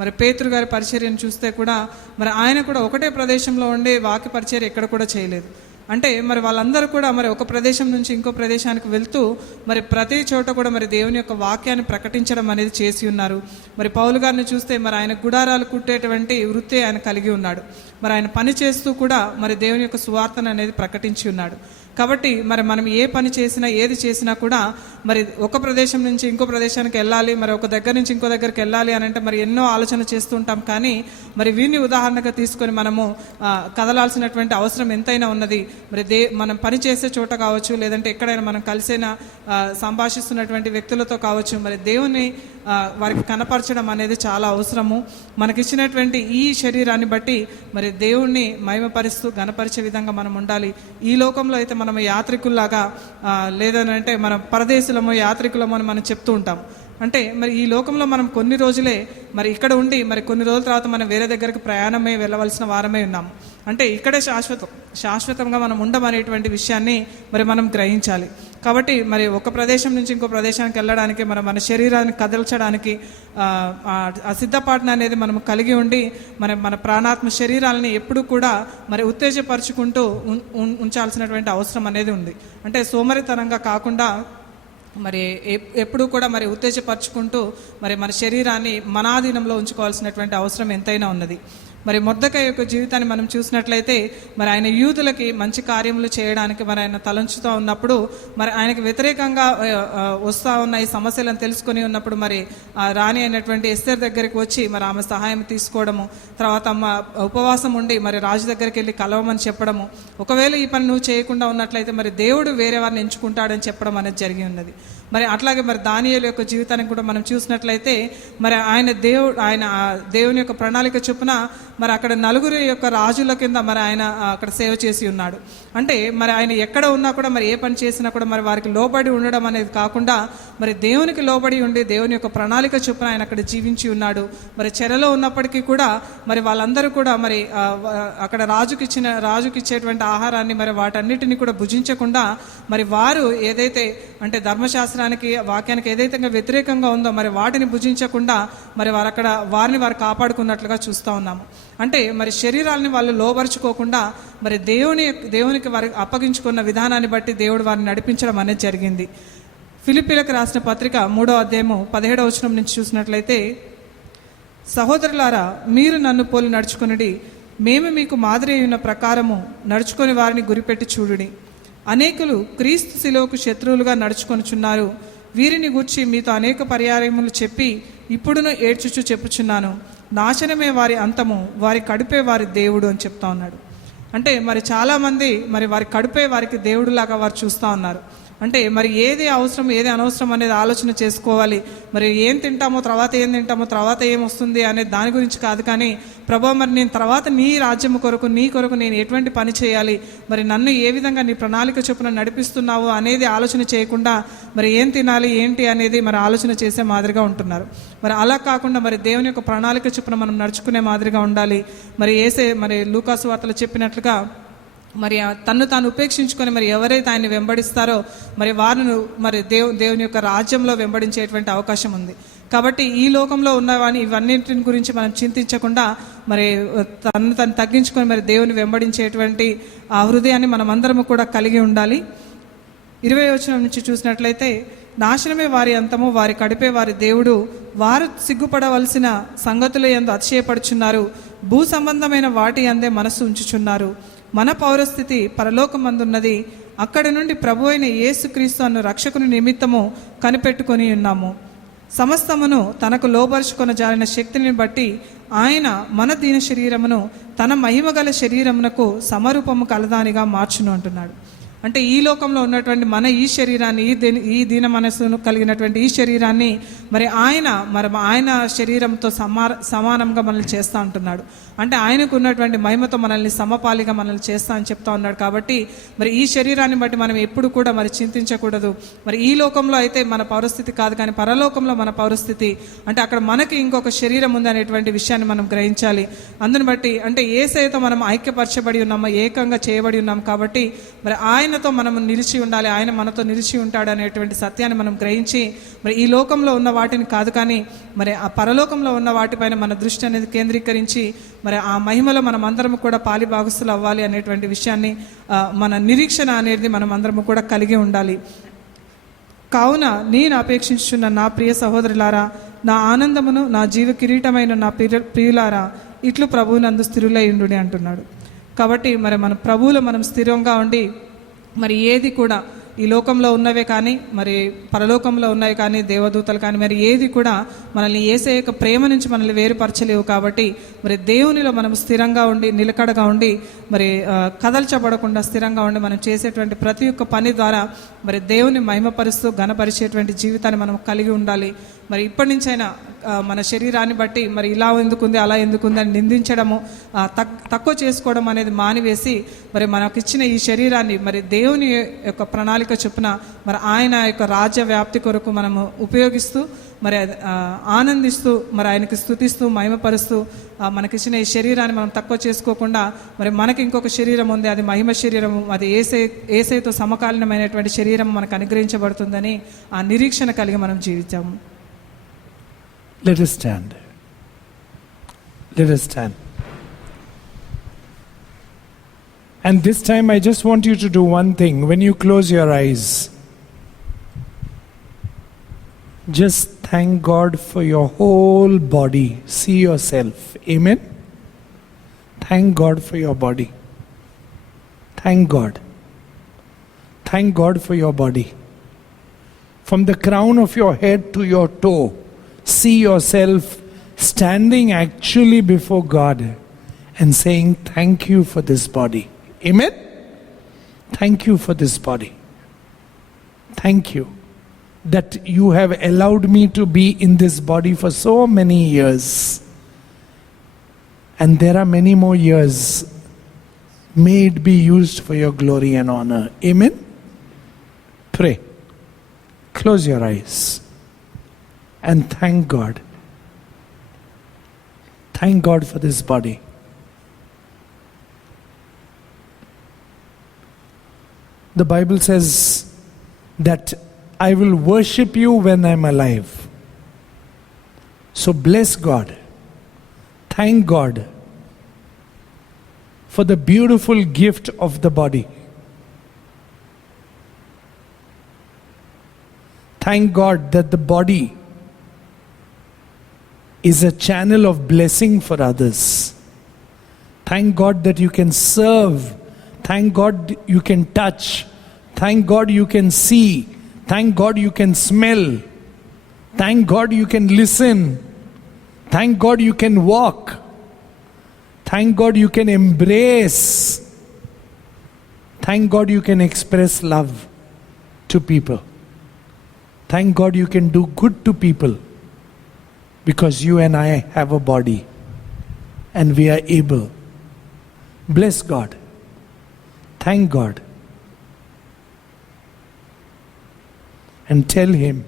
మరి పేతురు గారి పరిచర్యను చూస్తే కూడా మరి ఆయన కూడా ఒకటే ప్రదేశంలో ఉండే వాక్య పరిచర్య ఎక్కడ కూడా చేయలేదు. అంటే మరి వాళ్ళందరూ కూడా మరి ఒక ప్రదేశం నుంచి ఇంకో ప్రదేశానికి వెళ్తూ మరి ప్రతి చోట కూడా మరి దేవుని యొక్క వాక్యాన్ని ప్రకటించడం అనేది చేసి ఉన్నారు. మరి పౌలు గారిని చూస్తే మరి ఆయన గుడారాలు కుట్టేటువంటి వృత్తి ఆయన కలిగి ఉన్నాడు. మరి ఆయన పని చేస్తూ కూడా మరి దేవుని యొక్క సువార్తను అనేది ప్రకటించి ఉన్నాడు. కాబట్టి మరి మనం ఏ పని చేసినా ఏది చేసినా కూడా మరి ఒక ప్రదేశం నుంచి ఇంకో ప్రదేశానికి వెళ్ళాలి, మరి ఒక దగ్గర నుంచి ఇంకో దగ్గరికి వెళ్ళాలి అని అంటే మరి ఎన్నో ఆలోచన చేస్తూ ఉంటాం. కానీ మరి వీరిని ఉదాహరణగా తీసుకొని మనము కదలాల్సినటువంటి అవసరం ఎంతైనా ఉన్నది. మరి మనం పని చేసే చోట కావచ్చు, లేదంటే ఎక్కడైనా మనం కలిసైనా సంభాషిస్తున్నటువంటి వ్యక్తులతో కావచ్చు, మరి దేవుని వారికి కనపరచడం అనేది చాలా అవసరము. మనకిచ్చినటువంటి ఈ శరీరాన్ని బట్టి మరి దేవుణ్ణి మహిమపరుస్తూ గణపరిచే విధంగా మనం ఉండాలి. ఈ లోకంలో అయితే మనం యాత్రికుల్లాగా లేదనంటే మనం పరదేశులమో యాత్రికులమో అని మనం చెప్తూ ఉంటాం. అంటే మరి ఈ లోకంలో మనం కొన్ని రోజులే మరి ఇక్కడ ఉండి మరి కొన్ని రోజుల తర్వాత మనం వేరే దగ్గరకు ప్రయాణమై వెళ్ళవలసిన వారమే ఉన్నాము. అంటే ఇక్కడే శాశ్వతంగా మనం ఉండమనేటువంటి విషయాన్ని మరి మనం గ్రహించాలి. కాబట్టి మరి ఒక ప్రదేశం నుంచి ఇంకో ప్రదేశానికి వెళ్ళడానికి మన శరీరాన్ని కదల్చడానికి ఆ సిద్ధపాటున అనేది మనం కలిగి ఉండి మన ప్రాణాత్మ శరీరాలని ఎప్పుడు కూడా మరి ఉత్తేజపరుచుకుంటూ ఉంచాల్సినటువంటి అవసరం అనేది ఉంది. అంటే సోమరితనంగా కాకుండా మరి ఎప్పుడు కూడా మరి ఉత్తేజపరుచుకుంటూ మరి మన శరీరాన్ని మనాధీనంలో ఉంచుకోవాల్సినటువంటి అవసరం ఎంతైనా ఉన్నది. మరి మొర్దెకై యొక్క జీవితాన్ని మనం చూసినట్లయితే మరి ఆయన యూదులకి మంచి కార్యములు చేయడానికి మరి ఆయన తలంచుతూ ఉన్నప్పుడు మరి ఆయనకు వ్యతిరేకంగా వస్తూ ఉన్న ఈ సమస్యలను తెలుసుకొని ఉన్నప్పుడు మరి రాణి అయినటువంటి ఎస్తేర్ దగ్గరికి వచ్చి మరి ఆమె సహాయం తీసుకోవడము, తర్వాత ఉపవాసం ఉండి మరి రాజు దగ్గరికి వెళ్ళి కలవమని చెప్పడము, ఒకవేళ ఈ పని నువ్వు చేయకుండా ఉన్నట్లయితే మరి దేవుడు వేరే వారిని ఎంచుకుంటాడని చెప్పడం అనేది జరిగి ఉన్నది. మరి అట్లాగే మరి దానియేలు యొక్క జీవితాన్ని కూడా మనం చూసినట్లయితే మరి ఆయన దేవుని యొక్క ప్రణాళిక చొప్పున మరి అక్కడ నలుగురి యొక్క రాజుల కింద మరి ఆయన అక్కడ సేవ చేసి ఉన్నాడు. అంటే మరి ఆయన ఎక్కడ ఉన్నా కూడా మరి ఏ పని చేసినా కూడా మరి వారికి లోబడి ఉండడం అనేది కాకుండా మరి దేవునికి లోబడి ఉండి దేవుని యొక్క ప్రణాళిక చొప్పున ఆయన అక్కడ జీవించి ఉన్నాడు. మరి చెరలో ఉన్నప్పటికీ కూడా మరి వాళ్ళందరూ కూడా మరి అక్కడ రాజుకి ఇచ్చేటువంటి ఆహారాన్ని మరి వాటన్నిటిని కూడా భుజించకుండా మరి వారు ఏదైతే అంటే ధర్మశాస్త్రానికి వాక్యానికి ఏదైతే వ్యతిరేకంగా ఉందో మరి వాటిని భుజించకుండా మరి వారిని వారు కాపాడుకున్నట్లుగా చూస్తూ ఉన్నాము. అంటే మరి శరీరాలని వాళ్ళు లోబరుచుకోకుండా మరి దేవునికి వారి అప్పగించుకున్న విధానాన్ని బట్టి దేవుడు వారిని నడిపించడం అనేది జరిగింది. ఫిలిప్పీలకు రాసిన పత్రిక 3వ అధ్యాయము 17వ వచనం నుంచి చూసినట్లయితే, సహోదరులారా మీరు నన్ను పోలి నడుచుకొనుడి, మేము మీకు మాదిరి అయిన ప్రకారము నడుచుకొని వారిని గురిపెట్టి చూడుడి. అనేకులు క్రీస్తు శిలువకు శత్రువులుగా నడుచుకొనుచున్నారు. వీరిని గూర్చి మీతో అనేక పర్యాయములు చెప్పి ఇప్పుడును ఏడ్చుచు చెప్పుచున్నాను, నాశనమే వారి అంతము, వారి కడుపే వారి దేవుడు అని చెప్తా ఉన్నాడు. అంటే మరి చాలామంది మరి వారి కడుపే వారికి దేవుడులాగా వారు చూస్తూ ఉన్నారు. అంటే మరి ఏది అవసరం ఏది అనవసరం అనేది ఆలోచన చేసుకోవాలి. మరి ఏం తింటామో తర్వాత ఏం వస్తుంది అనే దాని గురించి కాదు, కానీ ప్రభా మరి నేను తర్వాత నీ రాజ్యం కొరకు నీ కొరకు నేను ఎటువంటి పని చేయాలి, మరి నన్ను ఏ విధంగా నీ ప్రణాళిక చొప్పున నడిపిస్తున్నావు అనేది ఆలోచన చేయకుండా మరి ఏం తినాలి ఏంటి అనేది మరి ఆలోచన చేసే మాదిరిగా ఉంటున్నారు. మరి అలా కాకుండా మరి దేవుని యొక్క ప్రణాళిక చొప్పున మనం నడుచుకునే మాదిరిగా ఉండాలి. మరి లూకాసు వార్తలో చెప్పినట్లుగా మరి తన్ను తాను ఉపేక్షించుకొని మరి ఎవరైతే ఆయన్ని వెంబడిస్తారో మరి వారిని మరి దేవుని యొక్క రాజ్యంలో వెంబడించేటువంటి అవకాశం ఉంది. కాబట్టి ఈ లోకంలో ఉన్నవాని ఇవన్నింటిని గురించి మనం చింతించకుండా మరి తను తగ్గించుకొని మరి దేవుని వెంబడించేటువంటి ఆ హృదయాన్ని మనం అందరము కూడా కలిగి ఉండాలి. 20వ వచనం నుంచి చూసినట్లయితే, నాశనమే వారి అంతము, వారి కడిపే వారి దేవుడు, వారు సిగ్గుపడవలసిన సంగతుల యందు అతిశయపడుచున్నారు, భూ సంబంధమైన వాటి అందే మనస్సు ఉంచుచున్నారు. మన పౌరస్థితి పరలోకమందున్నది, అక్కడి నుండి ప్రభు అయిన యేసుక్రీస్తు అను రక్షకుని నిమిత్తము కనిపెట్టుకొని ఉన్నాము. సమస్తమును తనకు లోబరుచుకొని జారిన శక్తిని బట్టి ఆయన మన దీన శరీరమును తన మహిమగల శరీరమునకు సమరూపము కలదానిగా మార్చును అంటున్నాడు. అంటే ఈ లోకంలో ఉన్నటువంటి మన ఈ శరీరాన్ని ఈ దీన మనస్సును కలిగినటువంటి ఈ శరీరాన్ని మరి ఆయన శరీరంతో సమానంగా మనల్ని చేస్తూ ఉంటున్నాడు. అంటే ఆయనకు ఉన్నటువంటి మహిమతో మనల్ని సమపాలిగా మనల్ని చేస్తా అని చెప్తా ఉన్నాడు. కాబట్టి మరి ఈ శరీరాన్ని బట్టి మనం ఎప్పుడు కూడా మరి చింతించకూడదు. మరి ఈ లోకంలో అయితే మన పౌరస్థితి కాదు, కానీ పరలోకంలో మన పౌరస్థితి, అంటే అక్కడ మనకి ఇంకొక శరీరం ఉంది అనేటువంటి విషయాన్ని మనం గ్రహించాలి. అందుని బట్టి అంటే యేసుతో మనం ఐక్యపరచబడి ఉన్నాము, ఏకంగా చేయబడి ఉన్నాం. కాబట్టి మరి ఆయనతో మనం నిలిచి ఉండాలి, ఆయన మనతో నిలిచి ఉంటాడు అనేటువంటి సత్యాన్ని మనం గ్రహించి మరి ఈ లోకంలో ఉన్న వాటిని కాదు, కానీ మరి ఆ పరలోకంలో ఉన్న వాటిపైన మన దృష్టి అనేది కేంద్రీకరించి మరి ఆ మహిమలో మనం అందరం కూడా పాలిభాగస్తులు అవ్వాలి అనేటువంటి విషయాన్ని మన నిరీక్షణ అనేది మనం అందరము కూడా కలిగి ఉండాలి. కావున నేను అపేక్షించున్న నా ప్రియ సహోదరులారా, నా ఆనందమును నా జీవ కిరీటమైన నా ప్రియులారా, ఇట్లు ప్రభువునందు స్థిరులై ఉండుడి అంటున్నాడు. కాబట్టి మరి మన ప్రభువులో మనం స్థిరంగా ఉండి మరి ఏది కూడా ఈ లోకంలో ఉన్నవే కానీ మరి పరలోకంలో ఉన్నవి కానీ దేవదూతలు కానీ మరి ఏది కూడా మనల్ని యేసయ్య యొక్క ప్రేమ నుంచి మనల్ని వేరుపరచలేవు. కాబట్టి మరి దేవునిలో మనం స్థిరంగా ఉండి నిలకడగా ఉండి మరి కదల్చబడకుండా స్థిరంగా ఉండి మనం చేసేటువంటి ప్రతి ఒక్క పని ద్వారా మరి దేవుని మహిమపరుస్తూ ఘనపరిచేటువంటి జీవితాన్ని మనం కలిగి ఉండాలి. మరి ఇప్పటి నుంచైనా మన శరీరాన్ని బట్టి మరి ఇలా ఎందుకుంది అలా ఎందుకుంది అని నిందించడము తక్కువ చేసుకోవడం అనేది మానివేసి మరి మనకిచ్చిన ఈ శరీరాన్ని మరి దేవుని యొక్క ప్రణాళిక చొప్పున మరి ఆయన యొక్క రాజ్య వ్యాప్తి కొరకు మనము ఉపయోగిస్తూ మరి ఆనందిస్తూ మరి ఆయనకి స్తుతిస్తూ మహిమపరుస్తూ మనకిచ్చిన ఈ శరీరాన్ని మనం తక్కువ చేసుకోకుండా మరి మనకి ఇంకొక శరీరం ఉంది, అది మహిమ శరీరము, అది ఏసైతో సమకాలీనమైనటువంటి శరీరం మనకు అనుగ్రహించబడుతుందని ఆ నిరీక్షణ కలిగి మనం జీవితాము. Let us stand. Let us stand. And this time I just want you to do one thing. When you close your eyes, just thank God for your whole body. See yourself. Amen. Thank God for your body. Thank God. Thank God for your body. From the crown of your head to your toe, see yourself standing actually before God and saying, thank you for this body. Amen? Thank you for this body. Thank you that you have allowed me to be in this body for so many years. And there are many more years. May it be used for your glory and honor. Amen? Pray. Close your eyes. And thank God. Thank God for this body. The Bible says that I will worship you when I'm alive. So bless God. Thank God for the beautiful gift of the body. Thank God that the body is a channel of blessing for others. Thank God that you can serve. Thank God you can touch. Thank God you can see. Thank God you can smell. Thank God you can listen. Thank God you can walk. Thank God you can embrace. Thank God you can express love to people. Thank God you can do good to people. Because you and I have a body and we are able. Bless God. Thank God. And tell Him,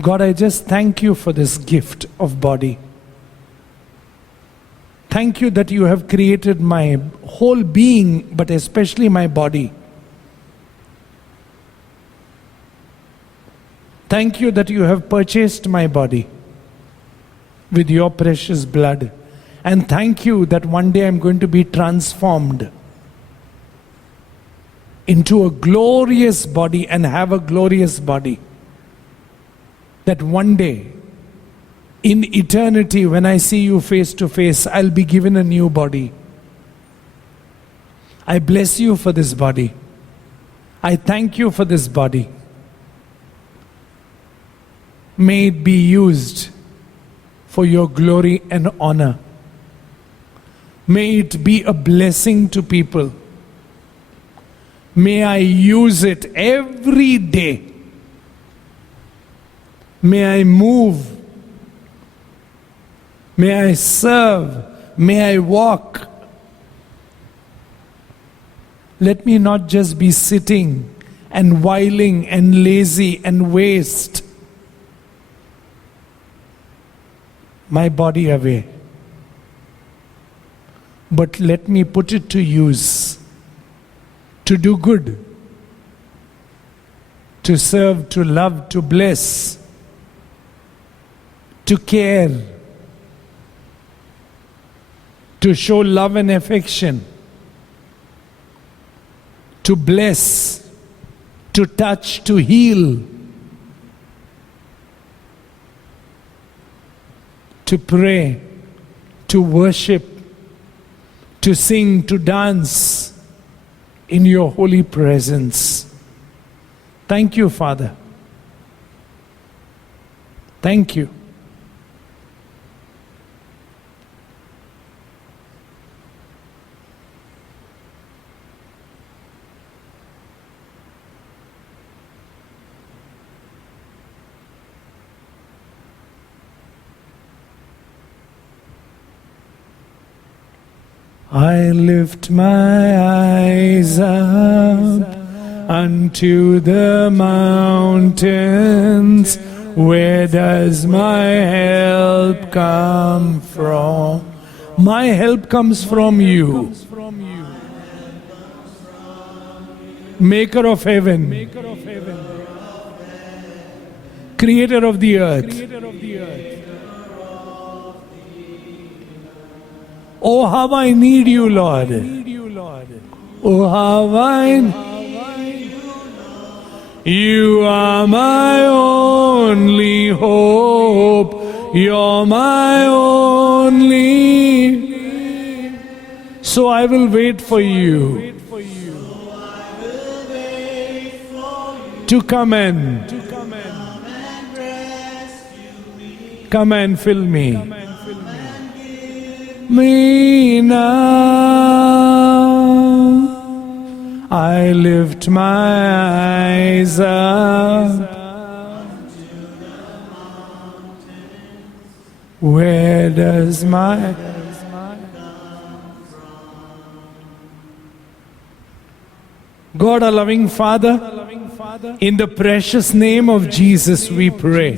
God, I just thank you for this gift of body. Thank you that you have created my whole being, but especially my body. Thank you that you have purchased my body with your precious blood. And thank you that one day I'm going to be transformed into a glorious body and have a glorious body. That one day, in eternity, when I see you face to face, I'll be given a new body. I bless you for this body. I thank you for this body. May it be used for your glory and honor. May it be a blessing to people. May I use it every day. May I move. May I serve. May I walk. Let me not just be sitting and whiling and lazy and waste my body away. But let me put it to use, to do good, to serve, to love, to bless, to care, to show love and affection, to bless, to touch, to heal, to pray, to worship, to sing, to dance, in your holy presence. Thank you, Father. Thank you. I lift my eyes up unto the mountains. Where does my help come from? My help comes from you. Maker of heaven. Creator of the earth. Oh, how I need you, Lord. Oh, how I need you. Are my only hope. You're my only. So I will wait for you to come and fill me. Me now, I lift my eyes up. Where does my God, our loving Father, in the precious name of Jesus we pray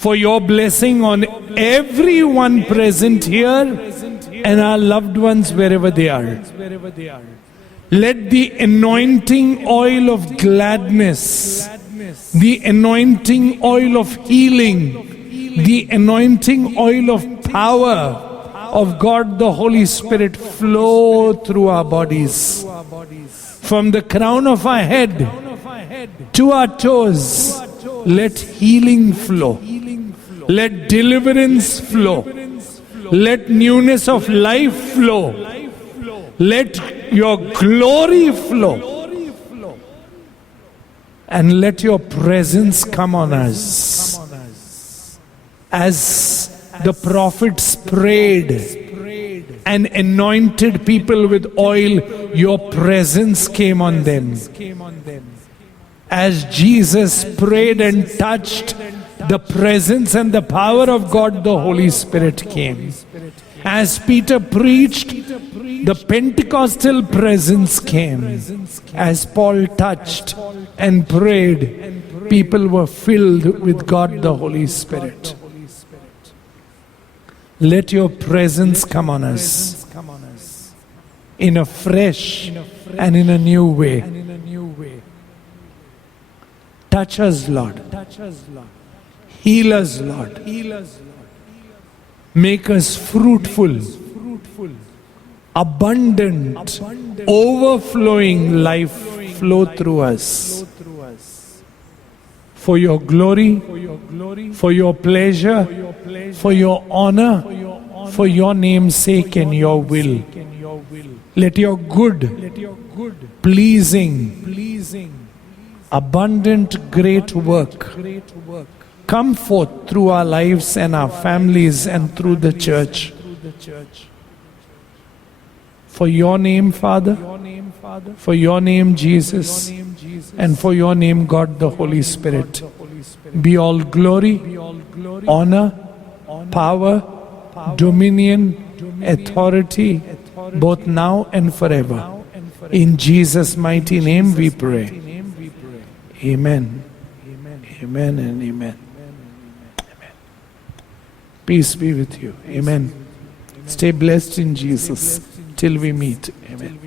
for your blessing on everyone present here and our loved ones wherever they are. Let the anointing oil of gladness, the anointing oil of healing, the anointing oil of power of God the Holy Spirit flow through our bodies. From the crown of our head to our toes, let healing flow. Let deliverance flow. Let newness of life flow. Let your glory flow. And let your presence come on us. As the prophets prayed and anointed people with oil, your presence came on them. As Jesus prayed and touched, the presence and the power of God the Holy Spirit came. As Peter preached, the Pentecostal presence came. As Paul touched and prayed, people were filled with God the Holy Spirit. Let your presence come on us in a fresh and in a new way. Touch us, Lord. Heal us, Lord. Make us fruitful, abundant, overflowing life flow through us. For your glory, for your pleasure, for your honor, for your name's sake and your will. Let your good, pleasing, abundant, great work come forth through our lives and our families and through the church. For your name, Father, for your name, Jesus, and for your name, God the Holy Spirit, be all glory, honor, power, dominion, authority, both now and forever. In Jesus' mighty name we pray. Amen. Amen and amen. Peace be with you. Amen. Stay blessed in Jesus till we meet. Amen.